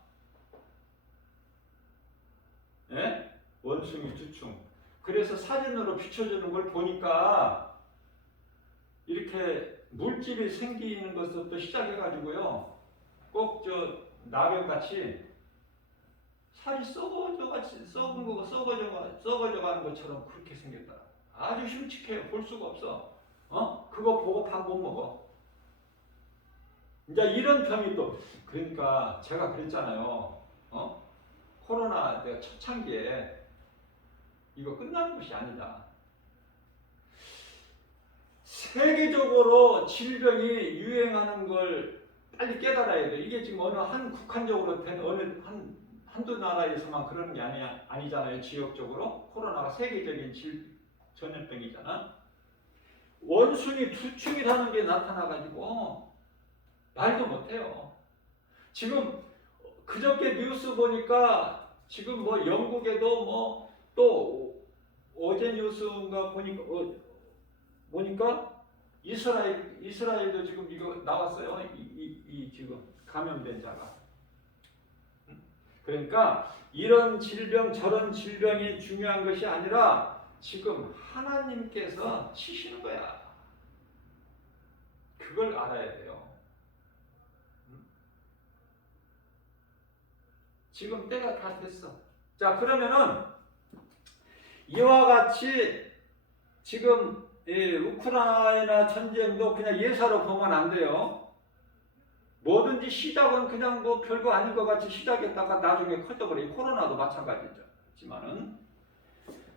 예? 원숭이 투충. 그래서 사진으로 비춰주는 걸 보니까 이렇게 물집이 생기는 것부터 시작해가지고요. 꼭 저 나병같이 살이 썩어져 가는 것처럼 그렇게 생겼다. 아주 흉측해요. 볼 수가 없어. 그거 보고 밥 못 먹어. 이제 이런 병이 또, 그러니까 제가 그랬잖아요. 코로나 내가 초창기에 이거 끝나는 것이 아니다. 세계적으로 질병이 유행하는 걸 빨리 깨달아야 돼. 이게 지금 어느 한 국한적으로 된 어느 한두 나라에서만 그러는 게 아니잖아요. 지역적으로. 코로나가 세계적인 전염병이잖아. 원순이 두 축이라는 게 나타나가지고 말도 못해요. 지금 그저께 뉴스 보니까 지금 뭐 영국에도 뭐 또 어제 뉴스인가 보니까 이스라엘도 지금 이거 나왔어요. 이 지금 감염된 자가. 그러니까 이런 질병 저런 질병이 중요한 것이 아니라 지금 하나님께서 치시는 거야. 그걸 알아야 돼요. 지금 때가 다 됐어. 자, 그러면은 이와 같이 지금 우크라이나 전쟁도 그냥 예사로 보면 안 돼요. 뭐든지 시작은 그냥 뭐 별거 아닌 것 같이 시작했다가 나중에 커져버려요. 코로나도 마찬가지지만은.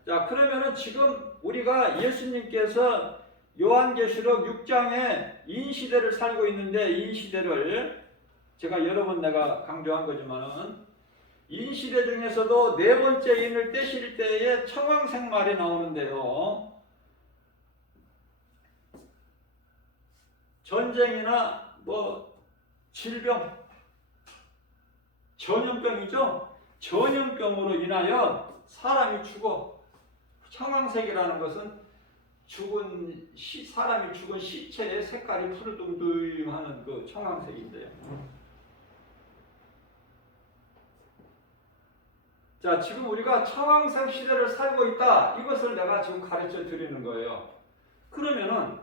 자, 그러면은 지금 우리가 예수님께서 요한계시록 6장에 인시대를 살고 있는데, 인시대를 제가 여러 번 내가 강조한 거지만은 인시대 중에서도 네 번째 인을 떼실 때에 청황색 말이 나오는데요. 전쟁이나 뭐 질병, 전염병이죠. 전염병으로 인하여 사람이 죽어. 청황색이라는 것은 사람이 죽은 시체의 색깔이 푸르둥둥하는 그 청황색인데요. 자, 지금 우리가 청황색 시대를 살고 있다. 이것을 내가 지금 가르쳐 드리는 거예요. 그러면은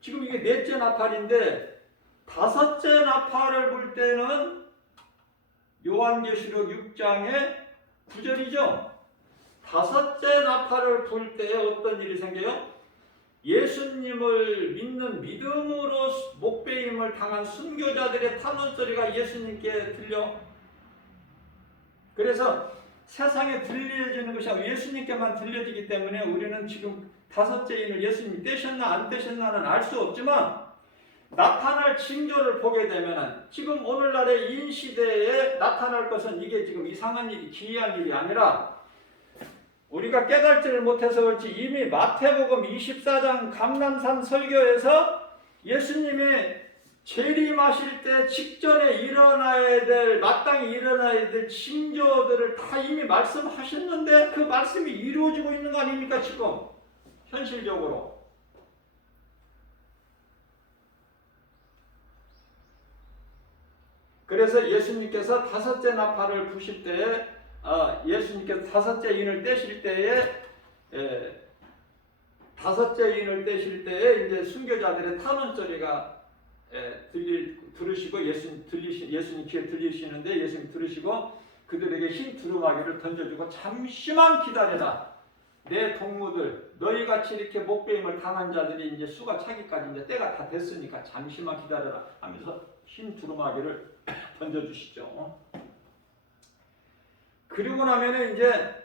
지금 이게 넷째 나팔인데 다섯째 나팔을 불 때는 요한계시록 6장의 9절이죠. 다섯째 나팔을 불 때 어떤 일이 생겨요? 예수님을 믿는 믿음으로 목배임을 당한 순교자들의 탄원 소리가 예수님께 들려. 그래서 세상에 들려지는 것이 아니라 예수님께만 들려지기 때문에 우리는 지금 다섯째 인을 예수님이 떼셨나 안 떼셨나는 알 수 없지만 나타날 징조를 보게 되면 지금 오늘날의 인시대에 나타날 것은 이게 지금 이상한 일이 기이한 일이 아니라 우리가 깨달지를 못해서 그렇지 이미 마태복음 24장 감람산 설교에서 예수님이 재림하실 때 직전에 일어나야 될 마땅히 일어나야 될 징조들을 다 이미 말씀하셨는데 그 말씀이 이루어지고 있는 거 아닙니까 지금 현실적으로. 그래서 예수님께서 다섯째 나팔을 부실 때에 예수님께서 다섯째 인을 떼실 때에 이제 순교자들의 탄원 소리가 들으시고 예수님 귀에 들리시는데 예수님 들으시고 그들에게 흰 두루마기를 던져주고 잠시만 기다려라. 내 동무들 너희같이 이렇게 목배임을 당한 자들이 이제 수가 차기까지 이제 때가 다 됐으니까 잠시만 기다려라 하면서 흰 두루마기를 던져주시죠. 그리고 나면은 이제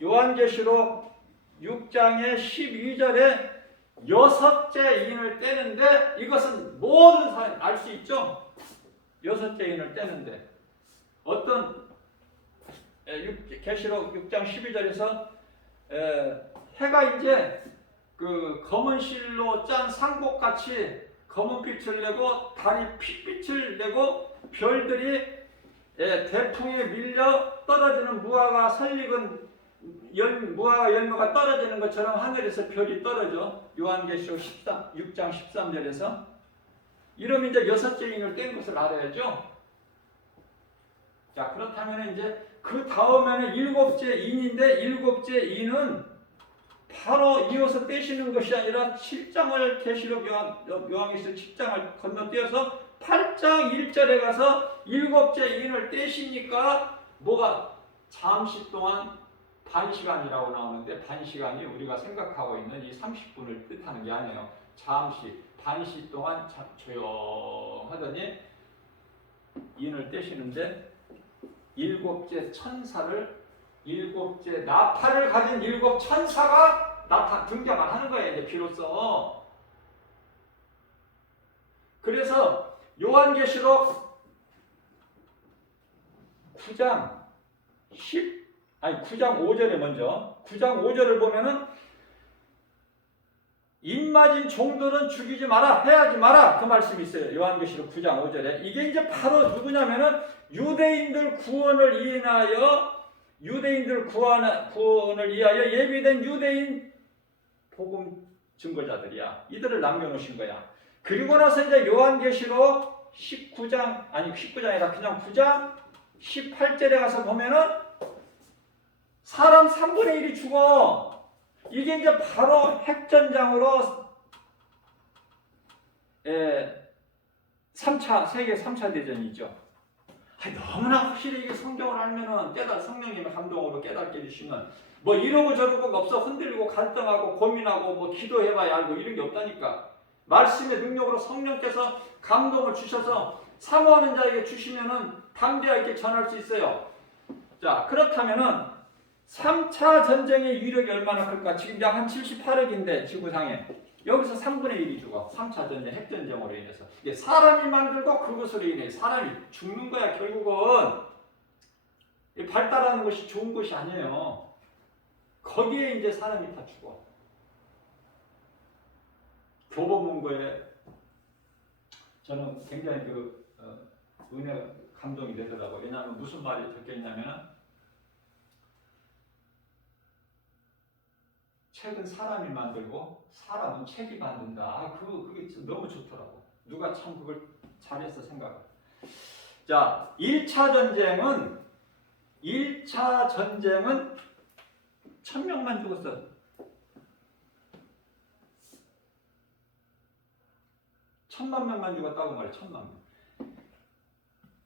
요한계시록 6장의 12절에 여섯째 인을 떼는데 이것은 모든 사람이 알 수 있죠. 여섯째 인을 떼는데 어떤 계시록 6장 12절에서 해가 이제 그 검은 실로 짠 상복같이 검은 빛을 내고 달이 핏빛을 내고 별들이 대풍에 밀려 떨어지는 무화과 설익은 무화과 열매가 떨어지는 것처럼 하늘에서 별이 떨어져. 요한계시록 6장 13절에서 이러면 이제 여섯째 인을 뗀 것을 알아야죠. 자, 그렇다면 이제 그 다음에는 일곱째 인인데 일곱째 인은 바로 이어서 떼시는 것이 아니라 7장을 계시록 요한계시록 7장을 건너뛰어서 8장 1절에 가서 일곱째 인을 떼시니까 뭐가 잠시 동안 반시간이라고 나오는데 반시간이 우리가 생각하고 있는 이 30분을 뜻하는 게 아니에요. 잠시 반시 동안 조용하더니 인을 떼시는데 일곱째 나팔을 가진 일곱 천사가 등장을 하는 거예요. 이제 비로소. 그래서 요한계시록 9장 5절에 먼저 9장 5절을 보면은 입맞은 종들은 죽이지 마라, 해하지 마라 그 말씀이 있어요. 요한계시록 9장 5절에. 이게 이제 바로 누구냐면은 유대인들 구원을 위하여 예비된 유대인 복음 증거자들이야. 이들을 남겨놓으신 거야. 그리고 나서 이제 요한계시록 19장이라 그냥 9장 18절에 가서 보면은 사람 3분의 1이 죽어. 이게 이제 바로 핵전장으로 세계 3차 대전이죠. 너무나 확실히 이게 성경을 알면은 성령님의 감동으로 깨닫게 해주시면 뭐 이러고 저러고가 없어. 흔들리고 갈등하고 고민하고 뭐 기도해봐야 알고 이런 게 없다니까. 말씀의 능력으로 성령께서 감동을 주셔서 사모하는 자에게 주시면은 담대하게 전할 수 있어요. 자, 그렇다면은 3차 전쟁의 위력이 얼마나 클까? 지금 약 한 78억인데 지구상에 여기서 3분의 1이 죽어. 3차 전쟁 핵전쟁으로 인해서. 이게 사람이 만들고 그것으로 인해 사람이 죽는 거야. 결국은 발달하는 것이 좋은 것이 아니에요. 거기에 이제 사람이 다 죽어. 교보문고에 저는 굉장히 은혜가 감동이 되더라고요. 왜냐하면 무슨 말이 적혀 있냐면 책은 사람이 만들고 사람은 책이 만든다. 그게 너무 좋더라고. 누가 참 그걸 잘해서 생각을. 자, 1차 전쟁은 1000명만 죽었어. 1000만 명만 죽었다고 말해. 1000만 명.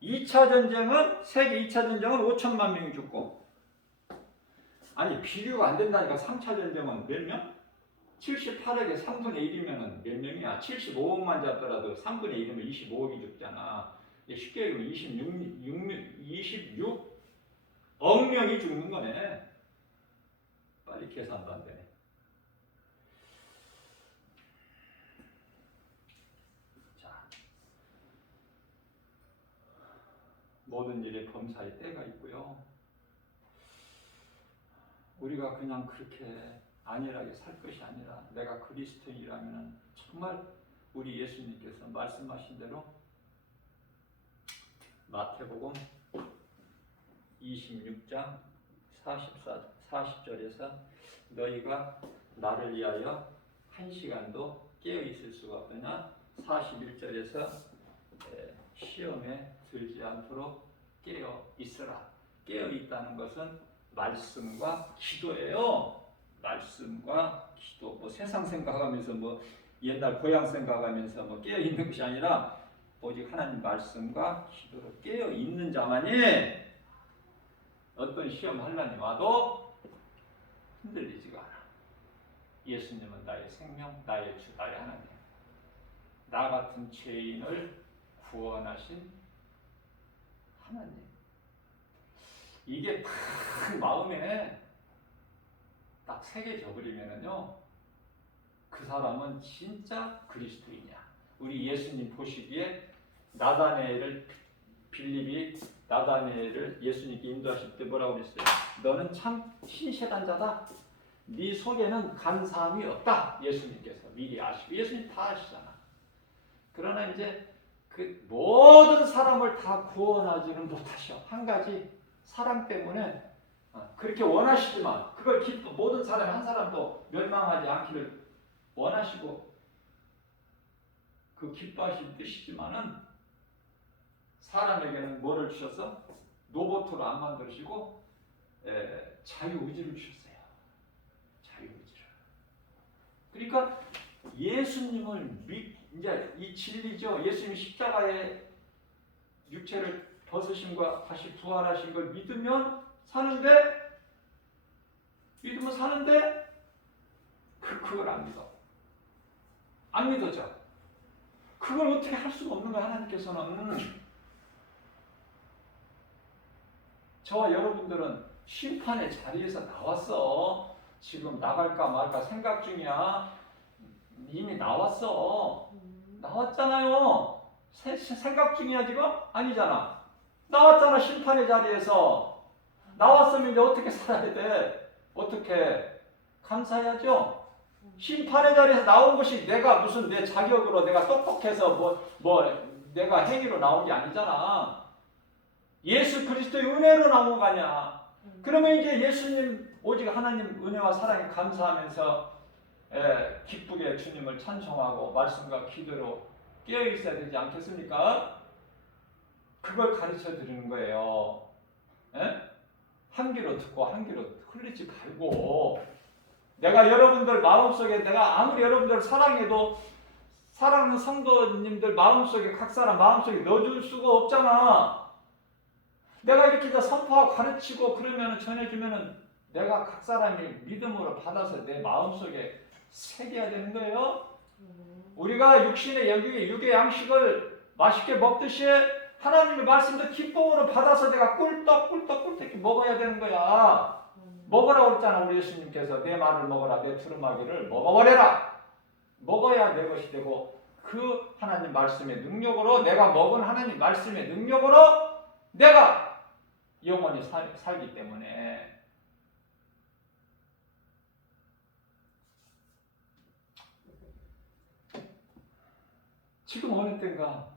2차 전쟁은 세계 2차 전쟁은 5천만 명이 죽고. 아니 비교가 안 된다니까. 3차 전쟁은 몇 명? 78억에 3분의 1이면 몇 명이야? 75억만 잡더라도 3분의 1이면 25억이 죽잖아. 쉽게 얘기하면 26억 명이 죽는 거네. 빨리 계산도 안 되네. 자, 모든 일에 범사의 때가 있고요. 우리가 그냥 그렇게 안일하게 살 것이 아니라 내가 그리스도인이라면 정말 우리 예수님께서 말씀하신 대로 마태복음 26장 40절에서 너희가 나를 위하여 1시간도 깨어 있을 수가 없느냐. 41절에서 시험에 들지 않도록 깨어 있으라. 깨어 있다는 것은 말씀과 기도예요. 말씀과 기도. 뭐 세상 생각하면서 뭐 옛날 고향 생각하면서 뭐 깨어 있는 것이 아니라 오직 하나님 말씀과 기도로 깨어 있는 자만이 어떤 시험 환난이 와도 흔들리지가 않아. 예수님은 나의 생명, 나의 주, 나의 하나님. 나 같은 죄인을 구원하신 하나님. 이게 딱 마음에 딱 새겨져 버리면은요, 그 사람은 진짜 그리스도인이야. 우리 예수님 보시기에 빌립이 나다니엘을 예수님께 인도하실 때 뭐라고 그랬어요? 너는 참 신실한 자다. 네 속에는 간사함이 없다. 예수님께서 미리 아시고, 예수님 다 아시잖아. 그러나 이제 그 모든 사람을 다 구원하지는 못하셔. 한 가지 사랑 때문에 그렇게 원하시지만 그걸 모든 사람 한 사람도 멸망하지 않기를 원하시고 그 기뻐하신 뜻이지만은 사람에게는 뭐를 주셔서 로봇으로 안 만드시고 자유의지를 주셨어요. 자유의지를. 그러니까 예수님을 이제 이 진리죠. 예수님이 십자가에 육체를 벗으심과 다시 부활하신 걸 믿으면 사는데 그걸 안 믿어. 안 믿어져. 그걸 어떻게 할 수가 없는 거야. 하나님께서는. 저와 여러분들은 심판의 자리에서 나왔어. 지금 나갈까 말까 생각 중이야. 이미 나왔어. 나왔잖아요. 생각 중이야 지금? 아니잖아. 나왔잖아. 심판의 자리에서. 나왔으면 이제 어떻게 살아야 돼? 어떻게? 감사해야죠. 심판의 자리에서 나온 것이 내가 무슨 내 자격으로 내가 똑똑해서 내가 행위로 나온 게 아니잖아. 예수 그리스도의 은혜로 나온 거 아니야. 그러면 이제 예수님 오직 하나님 은혜와 사랑에 감사하면서 기쁘게 주님을 찬송하고 말씀과 기도로 깨어 있어야 되지 않겠습니까? 그걸 가르쳐 드리는 거예요. 한 귀로 듣고 한 귀로 흘리지 말고, 내가 여러분들 마음속에, 내가 아무리 여러분들 사랑해도 사랑하는 성도님들 마음속에, 각 사람 마음속에 넣어줄 수가 없잖아. 내가 이렇게 다 선포하고 가르치고 그러면 전해주면은 내가 각 사람이 믿음으로 받아서 내 마음속에 새겨야 되는 거예요. 우리가 육신의 육의 양식을 맛있게 먹듯이 하나님의 말씀도 기쁨으로 받아서 내가 꿀떡 먹어야 되는 거야. 먹으라고 그랬잖아. 우리 예수님께서 내 말을 먹어라, 내 두루마기를 먹어버려라. 먹어야 내 것이 되고, 그 하나님 말씀의 능력으로, 내가 먹은 하나님 말씀의 능력으로 내가 영원히 살기 때문에. 지금 어느 때인가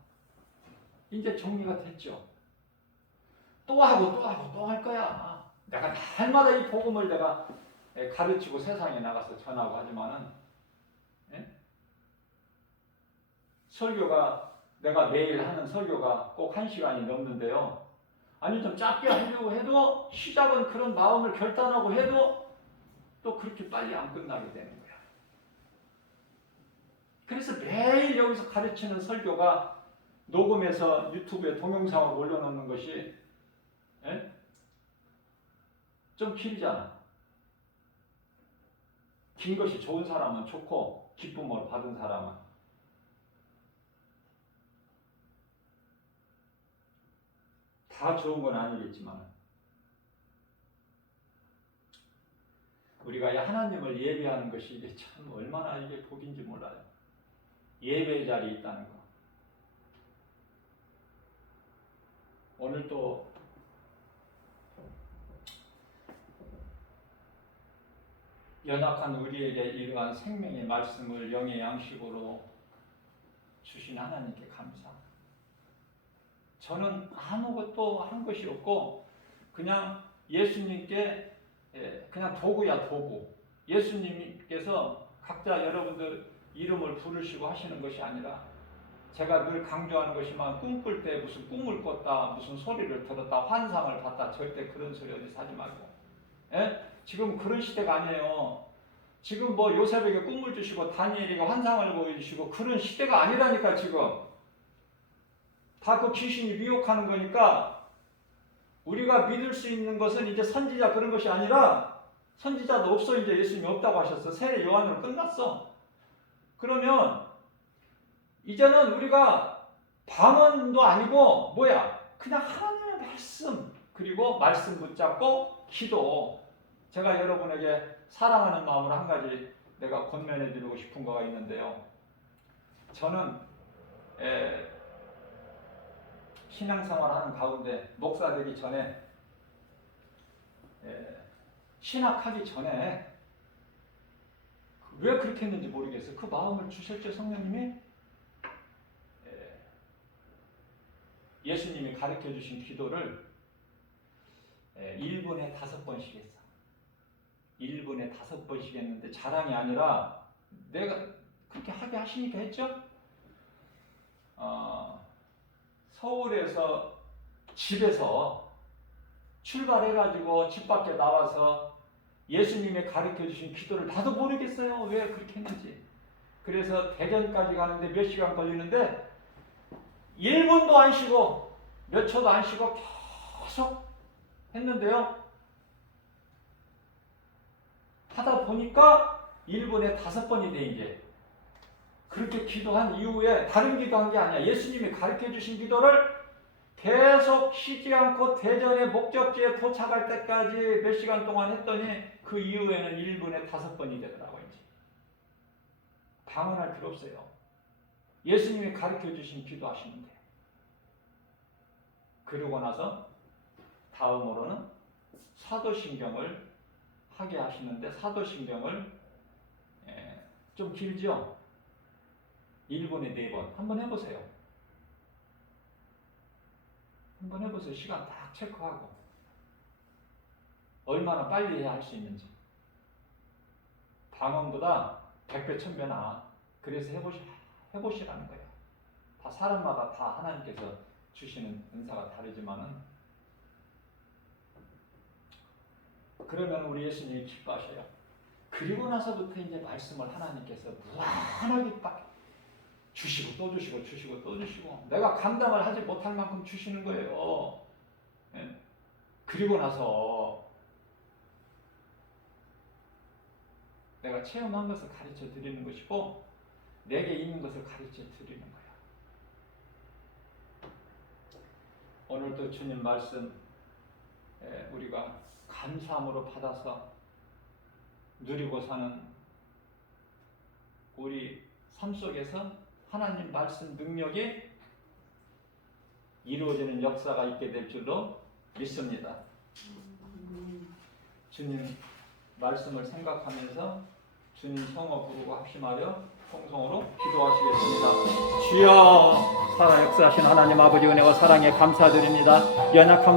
이제 정리가 됐죠. 또 하고 또 할 거야. 내가 날마다 이 복음을 내가 가르치고 세상에 나가서 전하고 하지만은, 설교가, 내가 매일 하는 설교가 꼭 1시간이 넘는데요. 아니 좀 짧게 하려고 해도, 시작은 그런 마음을 결단하고 해도 또 그렇게 빨리 안 끝나게 되는 거야. 그래서 매일 여기서 가르치는 설교가 녹음해서 유튜브에 동영상으로 올려놓는 것이 좀 길잖아. 긴 것이 좋은 사람은 좋고 기쁨을 받은 사람은. 다 좋은 건 아니겠지만, 우리가 하나님을 예배하는 것이 이게 참 얼마나 이게 복인지 몰라요. 예배의 자리에 있다는 거. 오늘 또 연약한 우리에게 이러한 생명의 말씀을 영의 양식으로 주신 하나님께 감사. 저는 아무것도 한 것이 없고 그냥 예수님께 그냥 도구야, 도구. 예수님께서 각자 여러분들 이름을 부르시고 하시는 것이 아니라, 제가 늘 강조하는 것이만, 꿈꿀 때 무슨 꿈을 꿨다, 무슨 소리를 들었다, 환상을 봤다, 절대 그런 소리 어디서 하지 말고. 지금 그런 시대가 아니에요. 지금 요셉에게 꿈을 주시고 다니엘에게 환상을 보여주시고 그런 시대가 아니라니까. 지금 다 그 귀신이 미혹하는 거니까, 우리가 믿을 수 있는 것은 이제 선지자 그런 것이 아니라, 선지자도 없어. 이제 예수님이 없다고 하셨어. 세례 요한으로 끝났어. 그러면 이제는 우리가 방언도 아니고 그냥 하나님의 말씀, 그리고 말씀 붙잡고 기도. 제가 여러분에게 사랑하는 마음으로 한 가지 내가 권면해 드리고 싶은 거가 있는데요. 저는 신앙생활하는 가운데, 목사 되기 전에, 신학하기 전에 왜 그렇게 했는지 모르겠어요. 그 마음을 주셨죠, 성령님이. 예수님이 가르쳐 주신 기도를 1분에 5번씩 했어. 1분에 5번씩 했는데, 자랑이 아니라 내가 그렇게 하게 하시니까 했죠. 서울에서 집에서 출발해가지고 집 밖에 나와서 예수님이 가르쳐 주신 기도를 나도 모르겠어요. 왜 그렇게 했는지. 그래서 대전까지 가는데 몇 시간 걸리는데 1분도 안 쉬고 몇 초도 안 쉬고 계속 했는데요. 하다 보니까 1분에 5번이 돼. 이제 그렇게 기도한 이후에, 다른 기도한 게 아니야. 예수님이 가르쳐 주신 기도를 계속 쉬지 않고 대전의 목적지에 도착할 때까지 몇 시간 동안 했더니, 그 이후에는 1분에 5번이 되더라고요. 이제 방언할 필요 없어요. 예수님이 가르쳐 주신 기도하시면 돼요. 그러고 나서 다음으로는 사도신경을 하게 하시는데, 사도신경을 좀 길죠? 1분에 4번. 한번 해보세요. 한번 해보세요. 시간 딱 체크하고 얼마나 빨리 해야 할 수 있는지. 방언보다 100배 1000배 나아. 그래서 해보시라는 거예요. 다 사람마다 다 하나님께서 주시는 은사가 다르지만은, 그러면 우리 예수님이 기뻐하셔요. 그리고 나서부터 이제 말씀을 하나님께서 무한하게 딱 주시고 또 주시고 주시고 또 주시고, 내가 감당을 하지 못할 만큼 주시는 거예요. 예. 그리고 나서 내가 체험한 것을 가르쳐 드리는 것이고, 내게 있는 것을 가르쳐 드리는 거예요. 오늘도 주님 말씀 우리가 감사함으로 받아서 누리고 사는 우리 삶 속에서 하나님 말씀 능력이 이루어지는 역사가 있게 될 줄로 믿습니다. 주님 말씀을 생각하면서 주님 성호 부르고 합심하여 통성으로 기도하시겠습니다. 주여, 살아 역사하신 하나님 아버지 은혜와 사랑에 감사드립니다. 연약함을